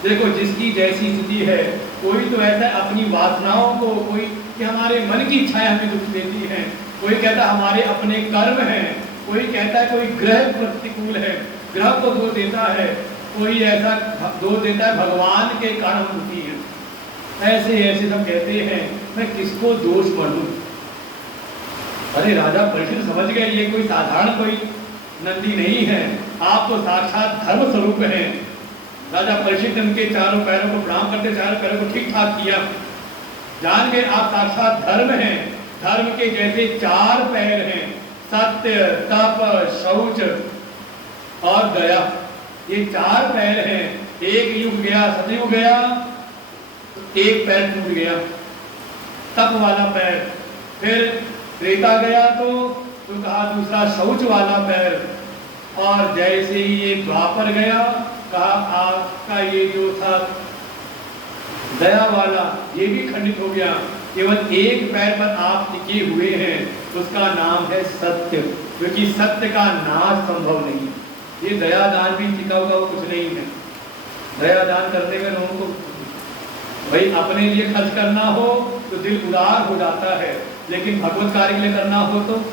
देखो जिसकी जैसी स्थिति है, कोई तो ऐसा अपनी वासनाओं को, कोई कि हमारे मन की इच्छाएं हमें दुख देती हैं, कोई कहता हमारे अपने कर्म हैं, कोई कहता है कोई ग्रह प्रतिकूल है, ग्रह को दोष देता है, कोई ऐसा दोष देता है भगवान के कारण हम दुखी हैं। ऐसे ऐसे सब कहते हैं, मैं किसको दोष पढ़ूं? अरे राजा परीक्षित समझ गए ये कोई साधारण कोई नंदी नहीं है, आप तो साक्षात धर्म स्वरूप हैं। राजा परीक्षित उनके चारों पैरों को प्रणाम करते, चारों पैरों को ठीक ठाक किया, जान गए आप साक्षात धर्म हैं, धर्म के जैसे 4 पैर हैं, सत्य तप शौच और दया, ये 4 पैर हैं। एक युग गया, सतयुग गया, एक पैर टूट गया, तप वाला पैर, फिर त्रेता गया तो कहा दूसरा शौच वाला पैर, और जैसे ही ये द्वापर गया, कहा आपका ये जो था दया वाला, ये भी खंडित हो गया, केवल एक पैर पर आप टिके हुए हैं, उसका नाम है सत्य, क्योंकि सत्य का नाश संभव नहीं। ये दया दान भी टिका हुआ वो कुछ नहीं है। दया दान करने में लोगों को भाई अपने लिए खर्च करना हो तो दिल उदार हो जाता है, लेकिन भगवत कार्य के लिए करना हो तो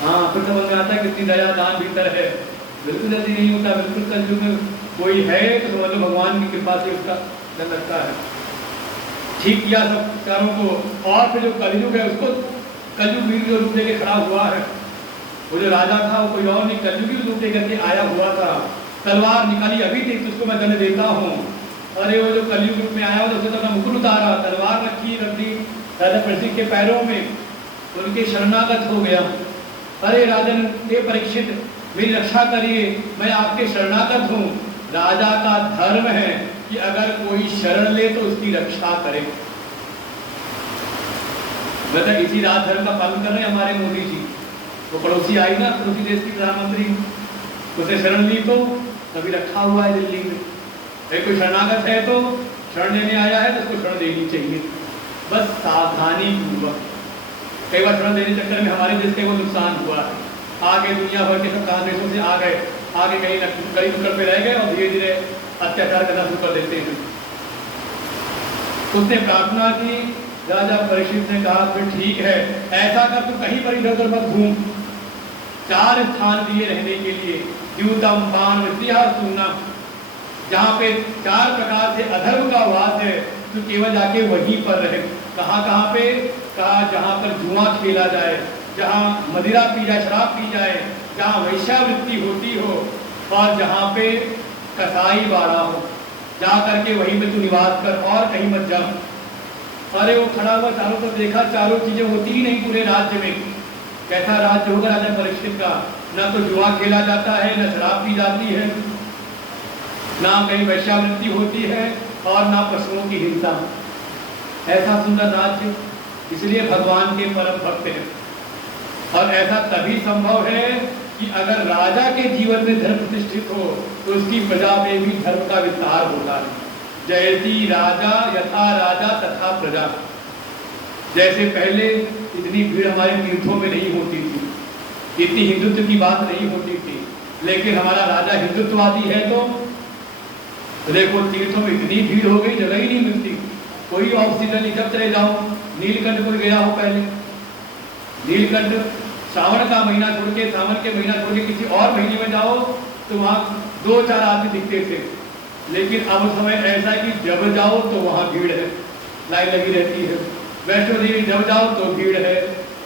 हाँ फिर समझ में आता है कितनी दया दान भीतर है। बिल्कुल जल्दी नहीं होता, बिल्कुल कलयुग में कोई है तो समझ लो भगवान की कृपा से उसका डर लगता है। ठीक किया सब चारों को, और फिर जो कलयुग है उसको कलयुग वीर जो रूप लेके खड़ा हुआ है, वो जो राजा था वो कोई और नहीं, कलयुगी रूप लेकर के आया हुआ था, तलवार निकाली अभी थी तो उसको मैं दंड देता हूँ। अरे वो जो कलयुग रूप में आया हुआ उसने तो अपना मुकुट उतारा, तलवार रख दी राजा परीक्षित के पैरों में, उनके शरणागत हो गया। अरे राजन ये परीक्षित मेरी रक्षा करिए, मैं आपके शरणागत हूँ। राजा का धर्म है कि अगर कोई शरण ले तो उसकी रक्षा करे। मतलब इसी राज धर्म का पालन कर रहे हैं हमारे मोदी जी। वो पड़ोसी आई ना, पड़ोसी देश की प्रधानमंत्री, उसे शरण ली तो तभी रखा हुआ है दिल्ली में। कोई शरणागत है तो शरण लेने आया है तो उसको शरण देनी चाहिए, बस सावधानी पूर्वक। कई बार शरण देने चक्कर में हमारे देश का वो नुकसान हुआ है, आगे दुनिया भर के सब देशों से आ गए, आगे कहीं कहीं नुक्कड़ पे रह गए और धीरे धीरे अत्याचार करना शुरू कर देते हैं। उसने प्रार्थना की, राजा परीक्षित ने कहा फिर ठीक है, ऐसा कर तू कहीं पर इधर उधर मत घूम, 4 स्थान दिए रहने के लिए, द्यूतम पान सूनम, जहाँ पे 4 प्रकार से अधर्म का वास है, तो केवल जाके वहीं पर रहे। कहाँ कहाँ पे? कहा जहाँ पर जुआ खेला जाए, जहाँ मदिरा पी जाए, शराब पी जाए, जहाँ वैश्यावृत्ति होती हो, और जहाँ पे कसाई बाड़ा हो, जा करके वहीं पे तू निवास कर और कहीं मत जा। अरे वो खड़ा हुआ चारों तरफ देखा, चारों चीजें होती ही नहीं पूरे राज्य में। कैसा राज्य होगा राजा परीक्षित का? ना तो जुआ खेला जाता है, ना शराब पी जाती है, ना कहीं वैश्यावृत्ति होती है, और ना पशुओं की हिंसा। ऐसा सुंदर राज्य, इसलिए भगवान के परम भक्त हैं। और ऐसा तभी संभव है कि अगर राजा के जीवन में धर्म प्रतिष्ठित हो तो उसकी प्रजा में भी धर्म का विस्तार होता है। जयति राजा यथा राजा तथा प्रजा। जैसे पहले इतनी भीड़ हमारे तीर्थों में नहीं होती थी, इतनी हिंदुत्व की बात नहीं होती थी, लेकिन हमारा राजा हिंदुत्ववादी है तो देखो तीर्थों में इतनी भीड़ हो गई, जगह ही नहीं मिलती। कोई ऑक्सीजन नहीं, जब चले जाओ नीलकंठ को गया हो पहले, नीलकंठ सावन का महीना छोड़ के, सावन के महीना छोड़ के किसी और महीने में जाओ तो वहाँ 2-4 आदमी दिखते थे। लेकिन अब समय ऐसा है कि जब जाओ तो वहाँ भीड़ है, लाइन लगी रहती है। वैष्णो देवी जब जाओ तो भीड़ है,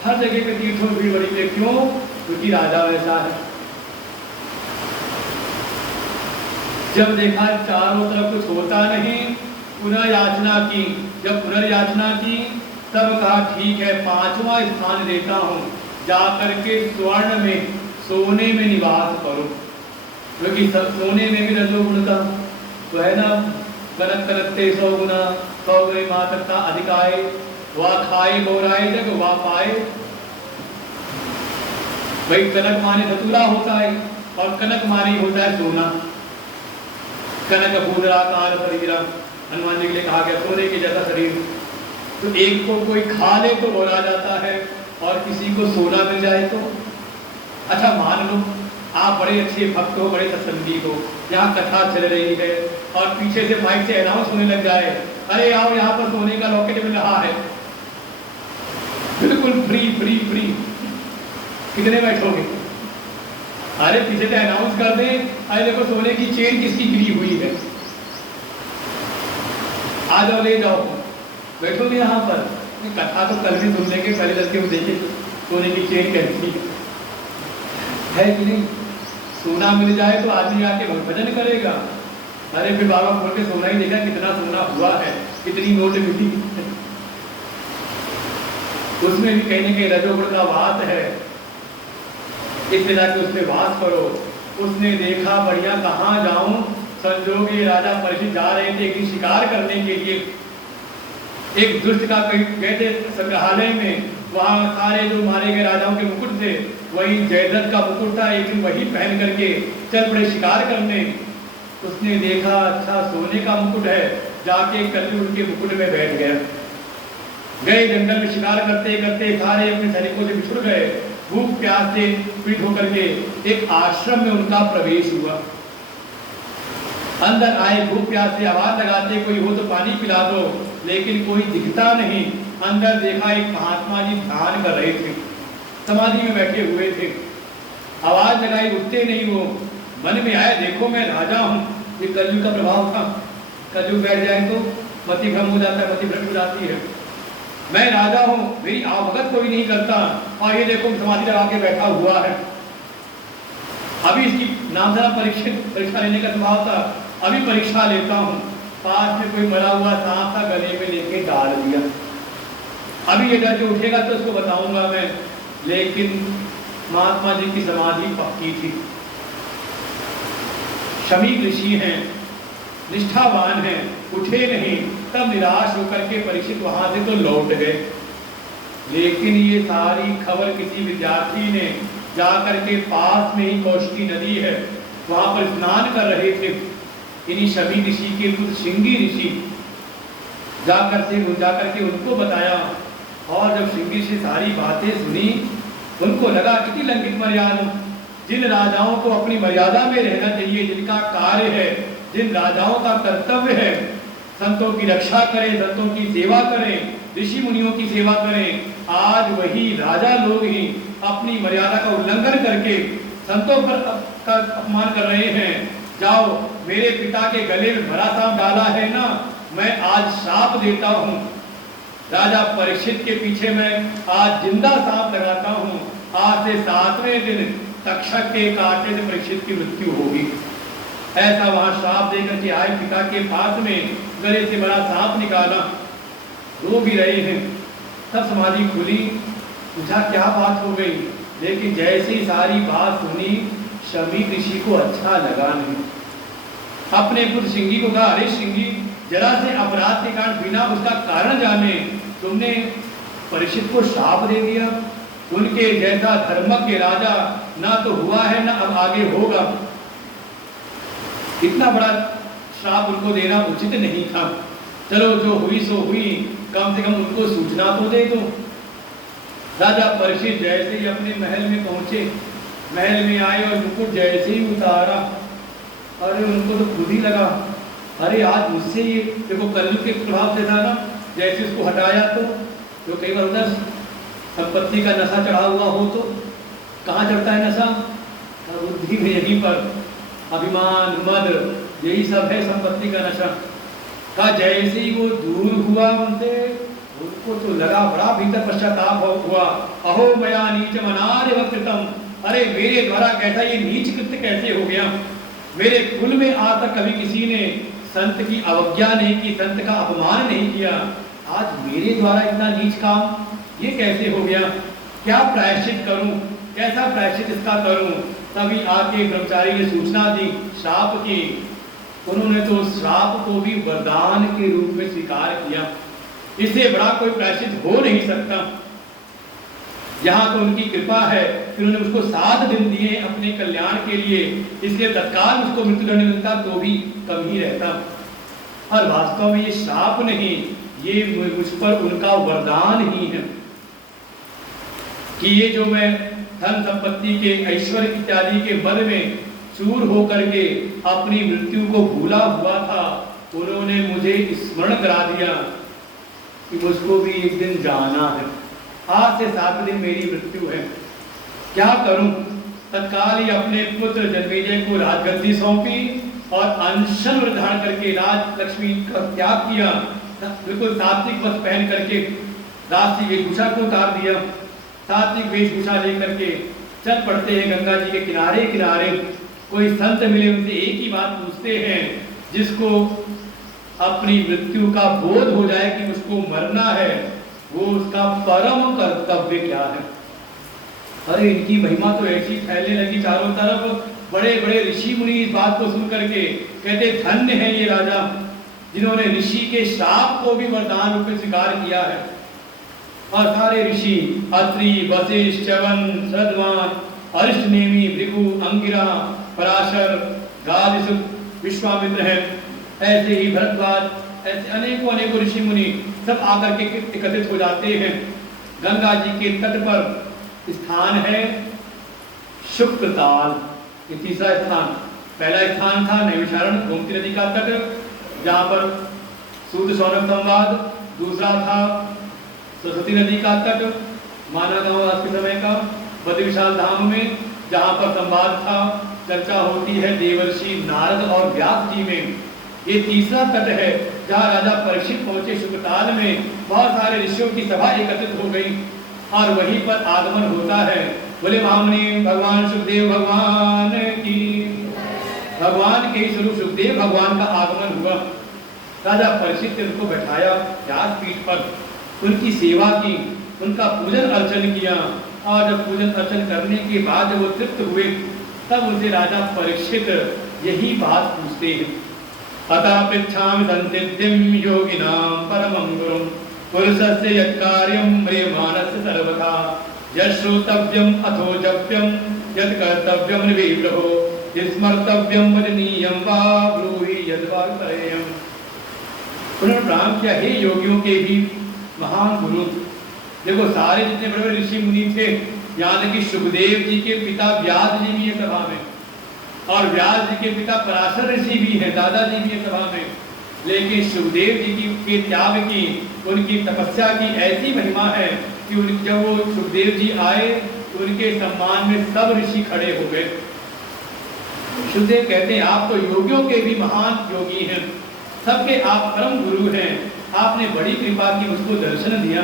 हर जगह पे तीर्थों में भीड़ बड़ी है। क्यों? क्योंकि राजा वैसा है। जब देखा चारों तरफ कुछ होता नहीं, पुनर्याचना की। जब पुनर्याचना की तब कहा ठीक है 5वां स्थान देता हूँ, जा करके स्वर्ण में, सोने में निवास करो। क्योंकि सोने में भी रजोगुण का तो है ना, कनक कनकते 100 गुना, 100 गुणे मात्रता अधिकाए, वह खाए बोराए जग वह पाए। भाई कनक माने धतूरा होता है और कनक माने होता है सोना। कनक भूराकार शरीर, हनुमान जी के लिए कहा गया सोने के जैसा शरीर। तो एक को कोई खा ले तो बोला जाता है, और किसी को सोना मिल जाए तो। अच्छा मान लो आप बड़े अच्छे भक्त हो, बड़े सत्संगी हो, यहाँ कथा चल रही है और पीछे से माइक से अनाउंस होने लग जाए, अरे आओ यहाँ पर सोने का लॉकेट मिल रहा है, बिल्कुल फ्री फ्री फ्री। कितने बैठोगे? अरे पीछे से अनाउंस कर दे, अरे देखो सोने की चेन किसकी गिरी हुई है, आ जाओ ले जाओ। बैठोगे यहाँ पर? कथा तो कल भी सुन लेंगे, पहले चल के देखे सोने की चेन कैसी है कि नहीं। सोना मिल जाए तो आदमी आके भजन करेगा। अरे फिर बाबा खोल के सोना ही देखा, कितना सोना हुआ है, कितनी नोट मिली। उसमें भी कहीं ना कहीं रजोगुण का वास है, इसलिए जाके उसमें वास करो। उसने देखा बढ़िया कहाँ जाऊं, संजोगे राजा परीक्षित जा रहे थे एक शिकार करने के लिए। एक दुष्ट का गए थे संग्रहालय में, वहां सारे जो मारे गए राजाओं के मुकुट थे, वही जयद्रथ का मुकुट था, एक दिन वही पहन करके चल पड़े शिकार करने। उसने देखा अच्छा सोने का मुकुट है, जाके कल उनके मुकुट में बैठ गया। गए जंगल में शिकार करते करते सारे अपने सैनिकों से बिछुड़ गए, भूख प्यास से पीड़ित होकर के एक आश्रम में उनका प्रवेश हुआ। अंदर आए, भूख प्यास से आवाज लगाते कोई हो तो पानी पिला दो, लेकिन कोई दिखता नहीं। अंदर देखा एक महात्मा जी ध्यान कर रहे थे, समाधि में बैठे हुए थे। आवाज लगाई, उठते नहीं वो। मन में आया देखो मैं राजा हूँ, ये कलयुग का प्रभाव था। कलयुग बैठ जाए तो मति भ्रम हो जाता है, मति भ्रम हो जाती है। मैं राजा हूँ, मेरी आवभगत कोई नहीं करता, और ये देखो समाधि लगा के बैठा हुआ है। अभी इसकी नाम था परीक्षा लेने का स्वभाव था, अभी परीक्षा लेता हूँ। पास में कोई मरा हुआ सांप था, गले में लेके डाल दिया। अभी ये डर के उठेगा तो उसको बताऊंगा मैं, लेकिन महात्मा जी की समाधि पक्की थी। शमी ऋषि हैं, निष्ठावान हैं, उठे नहीं। तब निराश होकर के परीक्षित वहां से तो लौट गए। लेकिन ये सारी खबर किसी विद्यार्थी ने जाकर के पास में ही कौशिकी नदी है, वहां पर स्नान कर रहे थे इन्हीं शमी ऋषि के पुत्र श्रृंगी ऋषि, जाकर के उनको बताया। और जब श्रृंगी से सारी बातें सुनी, उनको लगा कितनी लंघित मर्यादा। जिन राजाओं को अपनी मर्यादा में रहना चाहिए, जिनका कार्य है, जिन राजाओं का कर्तव्य है संतों की रक्षा करें, संतों की सेवा करें, ऋषि मुनियों की सेवा करें, आज वही राजा लोग ही अपनी मर्यादा का उल्लंघन करके संतों पर का अपमान कर रहे हैं। जाओ, मेरे पिता के गले में भरा सांप डाला है ना, मैं आज श्राप देता हूँ। राजा परीक्षित के पीछे मैं आज जिंदा सांप लगाता हूँ। आज से 7वें दिन तक्षक के काटने से परीक्षित की मृत्यु होगी। ऐसा वहां श्राप देकर के आए पिता के पास में गले से बड़ा सांप निकाला, रो भी रहे हैं। तब समाधि खुली, पूछा क्या बात हो गई, लेकिन जैसे ही सारी बात सुनी शमी ऋषि को अच्छा लगा नहीं। अपने पुत्र सिंगी को कहा, अरे सिंगी, जरा से अपराध के कारण बिना उसका कारण जाने तुमने परीक्षित को श्राप दे दिया। उनके जैसा धर्मक के राजा ना तो हुआ है ना अब आगे होगा। इतना बड़ा श्राप उनको देना उचित नहीं था। चलो जो हुई सो हुई, कम से कम उनको सूचना तो दे दो। राजा परीक्षित जैसे ही अपने महल में पहुंचे, महल में आए और मुकुट जैसे ही उतारा, अरे उनको तो खुद ही लगा, अरे आज मुझसे ये देखो कलयुग के प्रभाव से था ना, जैसे उसको हटाया तो कई बार होता है संपत्ति का नशा चढ़ा हुआ हो तो कहाँ चढ़ता है नशा? बुद्धि में, यहीं पर अभिमान, मद, यही सब है संपत्ति का नशा का। जैसे ही वो दूर हुआ उनसे, उनको तो लगा, बड़ा भीतर पश्चाताप हुआ। अहो मया नीच मनार्य कृतम, अरे मेरे द्वारा कैसा ये नीच कृत्य कैसे हो गया। मेरे कुल में आज तक कभी किसी ने संत की अवज्ञा नहीं की, संत का अपमान नहीं किया, आज मेरे द्वारा इतना नीच काम ये कैसे हो गया। क्या प्रायश्चित करूं, कैसा प्रायश्चित इसका करूं। तभी आके ब्रह्मचारी ने सूचना दी श्राप की। उन्होंने तो श्राप को भी वरदान के रूप में स्वीकार किया। इससे बड़ा कोई प्रायश्चित हो नहीं सकता। यहाँ तो उनकी कृपा है कि उन्होंने उसको 7 दिन दिए अपने कल्याण के लिए, इसलिए तत्काल उसको मृत्युदंड मिलता तो भी कम ही रहता। और वास्तव में ये श्राप नहीं, ये मुझ पर उनका वरदान ही है कि ये जो मैं धन संपत्ति के ऐश्वर्य इत्यादि के मद में चूर होकर के अपनी मृत्यु को भूला हुआ था, उन्होंने मुझे स्मरण करा दिया कि मुझको भी एक दिन जाना है। आज से 7 दिन मेरी मृत्यु है, क्या करूं। तत्काल ही अपने पुत्र जन्मेजय को राजगद्दी सौंपी और अनशन व्रत धारण करके राज लक्ष्मी का त्याग किया। बिल्कुल सात्विक वस्त्र पहन करके राशि वेशभूषा को उतार दिया। सात्विक वेशभूषा लेकर के चल पड़ते हैं गंगा जी के किनारे किनारे। कोई संत मिले, उनसे एक ही बात पूछते हैं, जिसको अपनी मृत्यु का बोध हो जाए कि मुझको मरना है, वो उसका परम कर्तव्य क्या है। अरे इनकी महिमा तो ऐसी फैलने लगी चारों तरफ। बड़े बड़े ऋषि मुनि इस बात को सुन करके कहते, धन्य है ये राजा जिन्होंने ऋषि के श्राप को भी वरदान रूप में स्वीकार किया है। और सारे ऋषि अत्रि, वशिष्ठ, च्यवन, श्रद्धान, अरिष्टनेमि, भृगु, अंगिरा, पराशर, गादिसुत, विश्वामित्र हैं, ऐसे ही भरद्वाज, ऐसे अनेकों अनेकों ऋषि मुनि सब आकर के एकत्रित हो जाते हैं। गंगा जी के तट पर स्थान है शुक्रताल, ये तीसरा स्थान। पहला स्थान था नैमिषारण्य गोमती नदी का तट, जहाँ पर सूद सौनक संवाद। दूसरा था सरस्वती नदी का तट, माना गांव आज के समय का बद्री विशाल धाम में, जहाँ पर संवाद था, चर्चा होती है देवर्षि नारद और व्यास जी में। ये तीसरा तट है जहाँ राजा परीक्षित पहुंचे शुक्रताल में। बहुत सारे ऋषियों की सभा एकत्रित हो गई और वहीं पर आगमन होता है। बोले महामुनि भगवान सुखदेव भगवान की, भगवान के ही स्वरूप सुखदेव भगवान का आगमन हुआ। राजा परीक्षित ने उनको बैठाया व्यासपीठ पर, उनकी सेवा की, उनका पूजन अर्चन किया। और जब पूजन अर्चन करने के बाद जब वो तृप्त हुए, तब उनसे राजा परीक्षित यही बात पूछते हैं, अतः पृच्छामि संसिद्धिं योगिनां परमं गुरुं पुरुषस्य यत्कार्यं म्रियमाणस्य सर्वथा यश्रोतव्यम् अथो जप्यं यत् कर्तव्यं नृभि प्रभो स्मर्तव्यं वदनीयं वा ब्रूहि यद्वा करेयम्। उन्होंने प्रणाम किया, हे योगियों के भी महान गुरु। देखो सारे जितने बड़े बड़े ऋषि मुनि थे, यहाँ तक कि सुखदेव जी के पिता व्यास जी भी है सभा में, और व्यास जी के पिता पराशर ऋषि भी है, दादाजी भी है सभा में। लेकिन सुखदेव जी के त्याग की, उनकी तपस्या की ऐसी महिमा है कि जब वो सुखदेव जी आए, उनके सम्मान में सब ऋषि खड़े हो गए। सुखदेव कहते हैं आप तो योगियों के भी महान योगी हैं, सबके आप परम गुरु हैं, आपने बड़ी कृपा की, मुझको दर्शन दिया,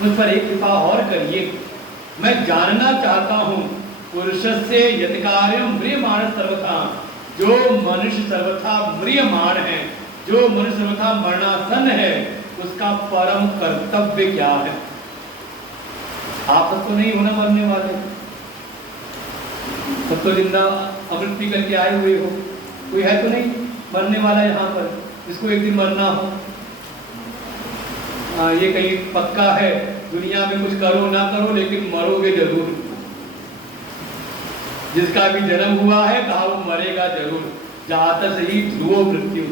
मुझ पर एक कृपा और करिए। मैं जानना चाहता हूँ पुरुषस्य यत् कार्यं म्रियमाण सर्वथा, जो मनुष्य सर्वथा म्रियमाण है, जो मनुष्य सर्वथा मरणासन है, उसका परम कर्तव्य क्या है। आप तो नहीं होना मरने वाले, सब तो जिंदा अमृत पी करके आए हुए हो, कोई है तो नहीं मरने वाला यहाँ पर जिसको एक दिन मरना हो। ये कहीं पक्का है, दुनिया में कुछ करो ना करो लेकिन मरोगे जरूर। जिसका भी जन्म हुआ है कहा वो मरेगा जरूर, जात सही ध्रुव मृत्यु,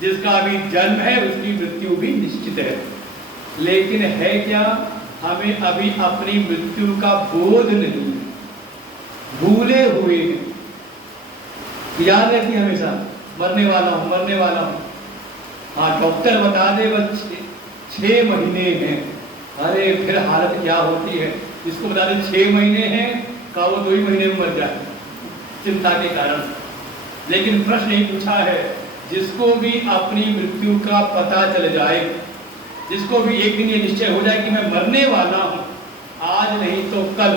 जिसका भी जन्म है उसकी मृत्यु भी निश्चित है। लेकिन है क्या, हमें अभी अपनी मृत्यु का बोध नहीं, भूले हुए हैं। याद रहती हमेशा मरने वाला हूं, मरने वाला हूं। हाँ, डॉक्टर बता दे बस 6 महीने हैं, अरे फिर हालत क्या होती है। जिसको बता दे 6 महीने हैं, का वो 2 ही महीने में मर जाए चिंता के कारण। लेकिन प्रश्न ये पूछा है, जिसको भी अपनी मृत्यु का पता चल जाए, जिसको भी एक दिन ये निश्चय हो जाए कि मैं मरने वाला हूं, आज नहीं तो कल।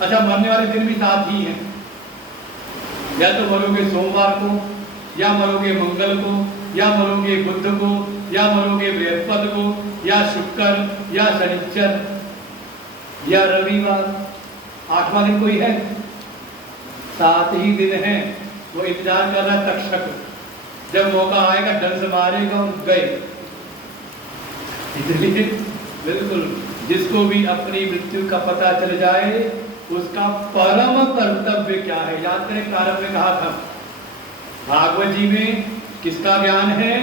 अच्छा, मरने वाले दिन भी साथ ही हैं, या तो मरोगे सोमवार को, या मरोगे मंगल को, या मरोगे बुध को, या मरोगे बृहस्पति को, या शुक्र, या शनिचर, या रविवार। 8वां दिन कोई है, 7 ही दिन है। वो इंतजार कर रहा है तक्षक, जब मौका आएगा डंस मारेगा और गए। इसलिए बिल्कुल जिसको भी अपनी मृत्यु का पता चल जाए उसका परम कर्तव्य क्या है। याद करें प्रारंभ में कहा था, भागवत जी में किसका ज्ञान है,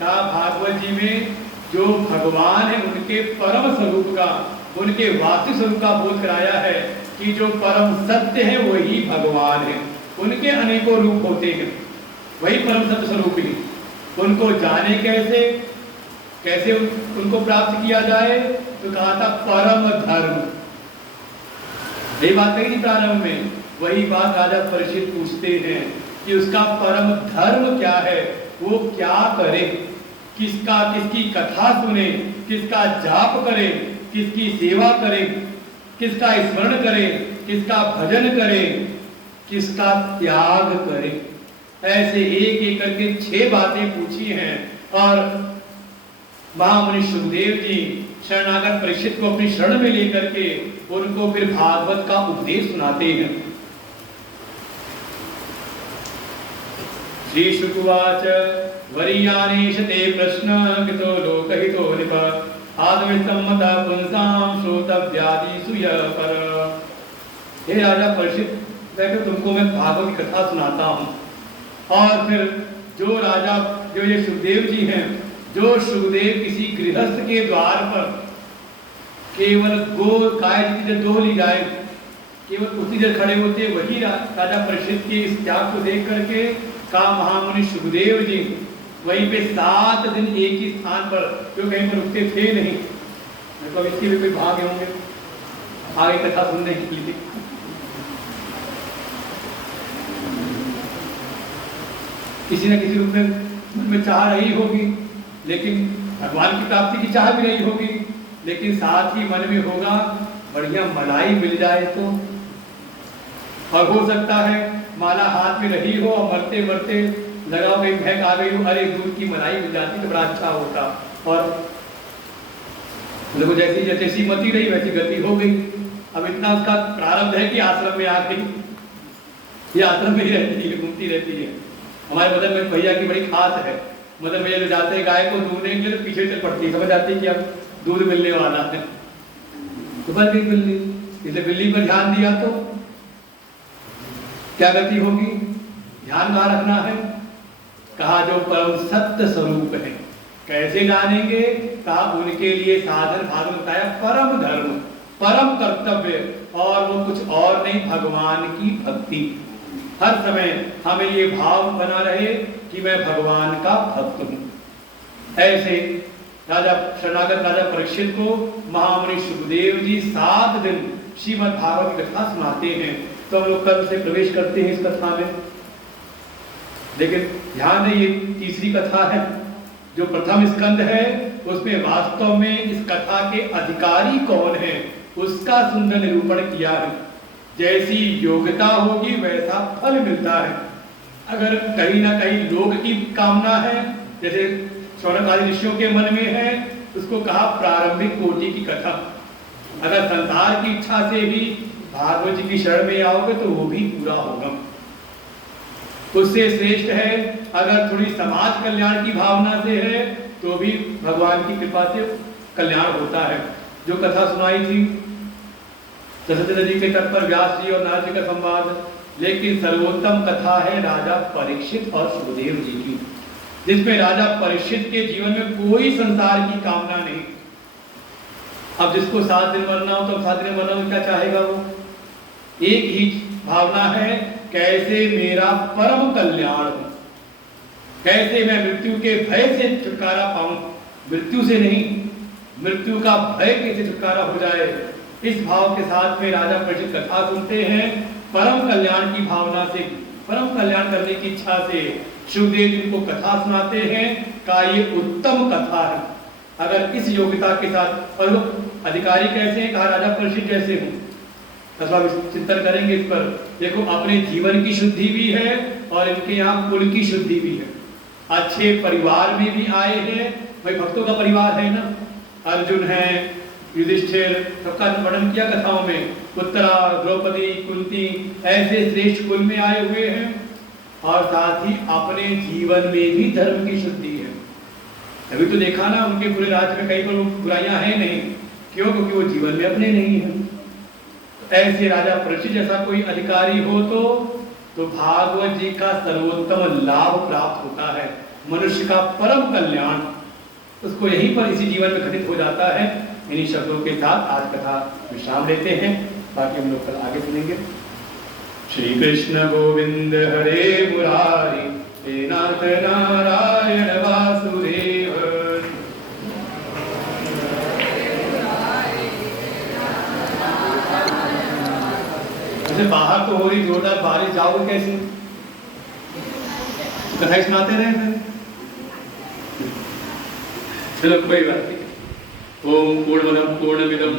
कहा भागवत जी में जो भगवान है उनके परम स्वरूप का, उनके वास्तविक स्वरूप का बोध कराया है कि जो परम सत्य है वही भगवान है। उनके अनेकों रूप होते हैं, वही परम सत्य स्वरूप ही। उनको जाने कैसे, कैसे उनको प्राप्त किया जाए, तो कहा था परम धर्म। यही बात कही थी प्रारंभ में, वही बात राजा परीक्षित पूछते हैं कि उसका परम धर्म क्या है, वो क्या करे, किसका किसकी कथा सुने, किसका जाप करे, किसकी सेवा करे, किसका स्मरण करे, किसका भजन करे, किसका त्याग करे। ऐसे एक एक करके 6 बातें पूछी हैं। और महामुनि सुखदेव जी शरणागत परीक्षित को अपनी शरण में लेकर के उनको फिर भागवत का उपदेश सुनाते हैं। श्री शुकवाच वरीयानेश ते प्रश्न कृतो लोकहितो निप आत्मसम्मता पुंसाम श्रोतव्यादिषु यः पर। हे राजा परीक्षित, देखो तुमको मैं भागवत की कथा सुनाता हूँ। और फिर जो राजा जो ये सुखदेव जी हैं, जो सुखदेव किसी गृहस्थ के द्वार पर केवल गो गाय जितनी देर ली जाए केवल उतनी देर खड़े होते, वही राजा परीक्षित के इस त्याग को देख करके कहा महामुनि सुखदेव जी वहीं पे 7 दिन एक ही स्थान पर, जो कहीं पर रुकते थे नहीं, तो इसके भी कोई भाग होंगे आगे कथा सुनने के लिए। किसी न किसी रूप में मन में चाह रही होगी, लेकिन भगवान की प्राप्ति की चाह भी रही होगी, लेकिन साथ ही मन में होगा बढ़िया मलाई मिल जाए तो। और हो सकता है माला हाथ में रही हो और मरते मरते लगाओ कहीं फेंक आ गई हो, अरे दूध की मलाई मिल जाती तो बड़ा अच्छा होता। और देखो जैसी जैसी मती रही वैसी गति हो गई। अब इतना उसका प्रारब्ध है कि आश्रम में आ गई, ये आश्रम में ही रहती है, घूमती रहती है। हमारे मदन में भैया की बड़ी खास है, मदन भैया जो जाते हैं गाय को दूधने के लिए तो पीछे चल पड़ती है, समझ आती है कि अब दूध मिलने वाला है, तो बस गई बिल्ली। इसलिए बिल्ली पर ध्यान दिया तो क्या गति होगी, ध्यान कहाँ रखना है, कहा जो परम सत्य स्वरूप है। कैसे जानेंगे, कहा उनके लिए साधन भागवत बताया परम धर्म, परम कर्तव्य, और वो कुछ और नहीं भगवान की भक्ति। हर समय हमें ये भाव बना रहे कि मैं भगवान का भक्त हूं। ऐसे राजा शरणागत राजा परीक्षित को महामुनि सुखदेव जी 7 दिन श्रीमद् भागवत की कथा सुनाते हैं। तो हम लोग कर्म से प्रवेश करते हैं इस कथा में। लेकिन ध्यान है, ये तीसरी कथा है। जो प्रथम स्कंद है उसमें वास्तव में इस कथा के अधिकारी कौन है उसका सुंदर निरूपण किया है। जैसी योग्यता होगी वैसा फल मिलता है। अगर कहीं ना कहीं लोक की कामना है, जैसे शौनक आदि ऋषियों के मन में है, उसको कहा प्रारंभिक कोटि की कथा। अगर संसार की इच्छा से भी भागवत जी की शरण में आओगे तो वो भी पूरा होगा। उससे श्रेष्ठ है अगर थोड़ी समाज कल्याण की भावना से है तो भी भगवान की कृपा से कल्याण होता है। जो कथा सुनाई थी सरस्वती नदी के तट पर व्यास जी और नारद जी का संवाद, लेकिन सर्वोत्तम कथा है राजा परीक्षित और सुखदेव जी की, जिसमें राजा परीक्षित के जीवन में कोई संसार की कामना नहीं। अब जिसको 7 दिन मरना हो तो 7 दिन मरना हो, क्या चाहेगा वो? एक ही भावना है, कैसे मेरा परम कल्याण हो, कैसे मैं मृत्यु के भय से छुटकारा पाऊं। मृत्यु से नहीं, मृत्यु का भय कैसे छुटकारा हो जाए, इस भाव के साथ में राजा परीक्षित कथा सुनते हैं। परम कल्याण की भावना से, परम कल्याण करने की इच्छा से सुखदेव जी को कथा सुनाते हैं। का ये उत्तम कथा है। अगर इस योग्यता के साथ, और अधिकारी कैसे हैं, कहा राजा परीक्षित जैसे हूं, तथा चिंतन करेंगे इस पर। देखो, अपने जीवन की शुद्धि भी है और इनके यहाँ कुल की शुद्धि भी है। अच्छे परिवार में भी आए हैं, भाई भक्तों का परिवार है ना, अर्जुन है, युधिष्ठिर, सबका वर्णन किया कथाओं में, उत्तरा, द्रौपदी, कुंती, ऐसे श्रेष्ठ कुल में आए हुए हैं। और साथ ही अपने जीवन में भी धर्म की शुद्धि है। अभी तो देखा ना, उनके पूरे राज्य में कहीं पर बुराइयां हैं नहीं, क्यों? क्योंकि वो जीवन में अपने नहीं है। ऐसे राजा परीक्षित जैसा कोई अधिकारी हो तो भागवत जी का सर्वोत्तम लाभ प्राप्त होता है, मनुष्य का परम कल्याण उसको यहीं पर इसी जीवन में घटित हो जाता है। इन्हीं शब्दों के साथ आज कथा विश्राम लेते हैं, बाकी हम लोग कल आगे सुनेंगे। श्री कृष्ण गोविंद हरे मुरारी, हे नाथ नारायण वासुदेव। जैसे बाहर तो हो रही जोरदार बारिश, जाओगे कैसे? कथा सुनाते रहे। चलो कोई बात नहीं। ओम पूर्णमदं पूर्णमिदं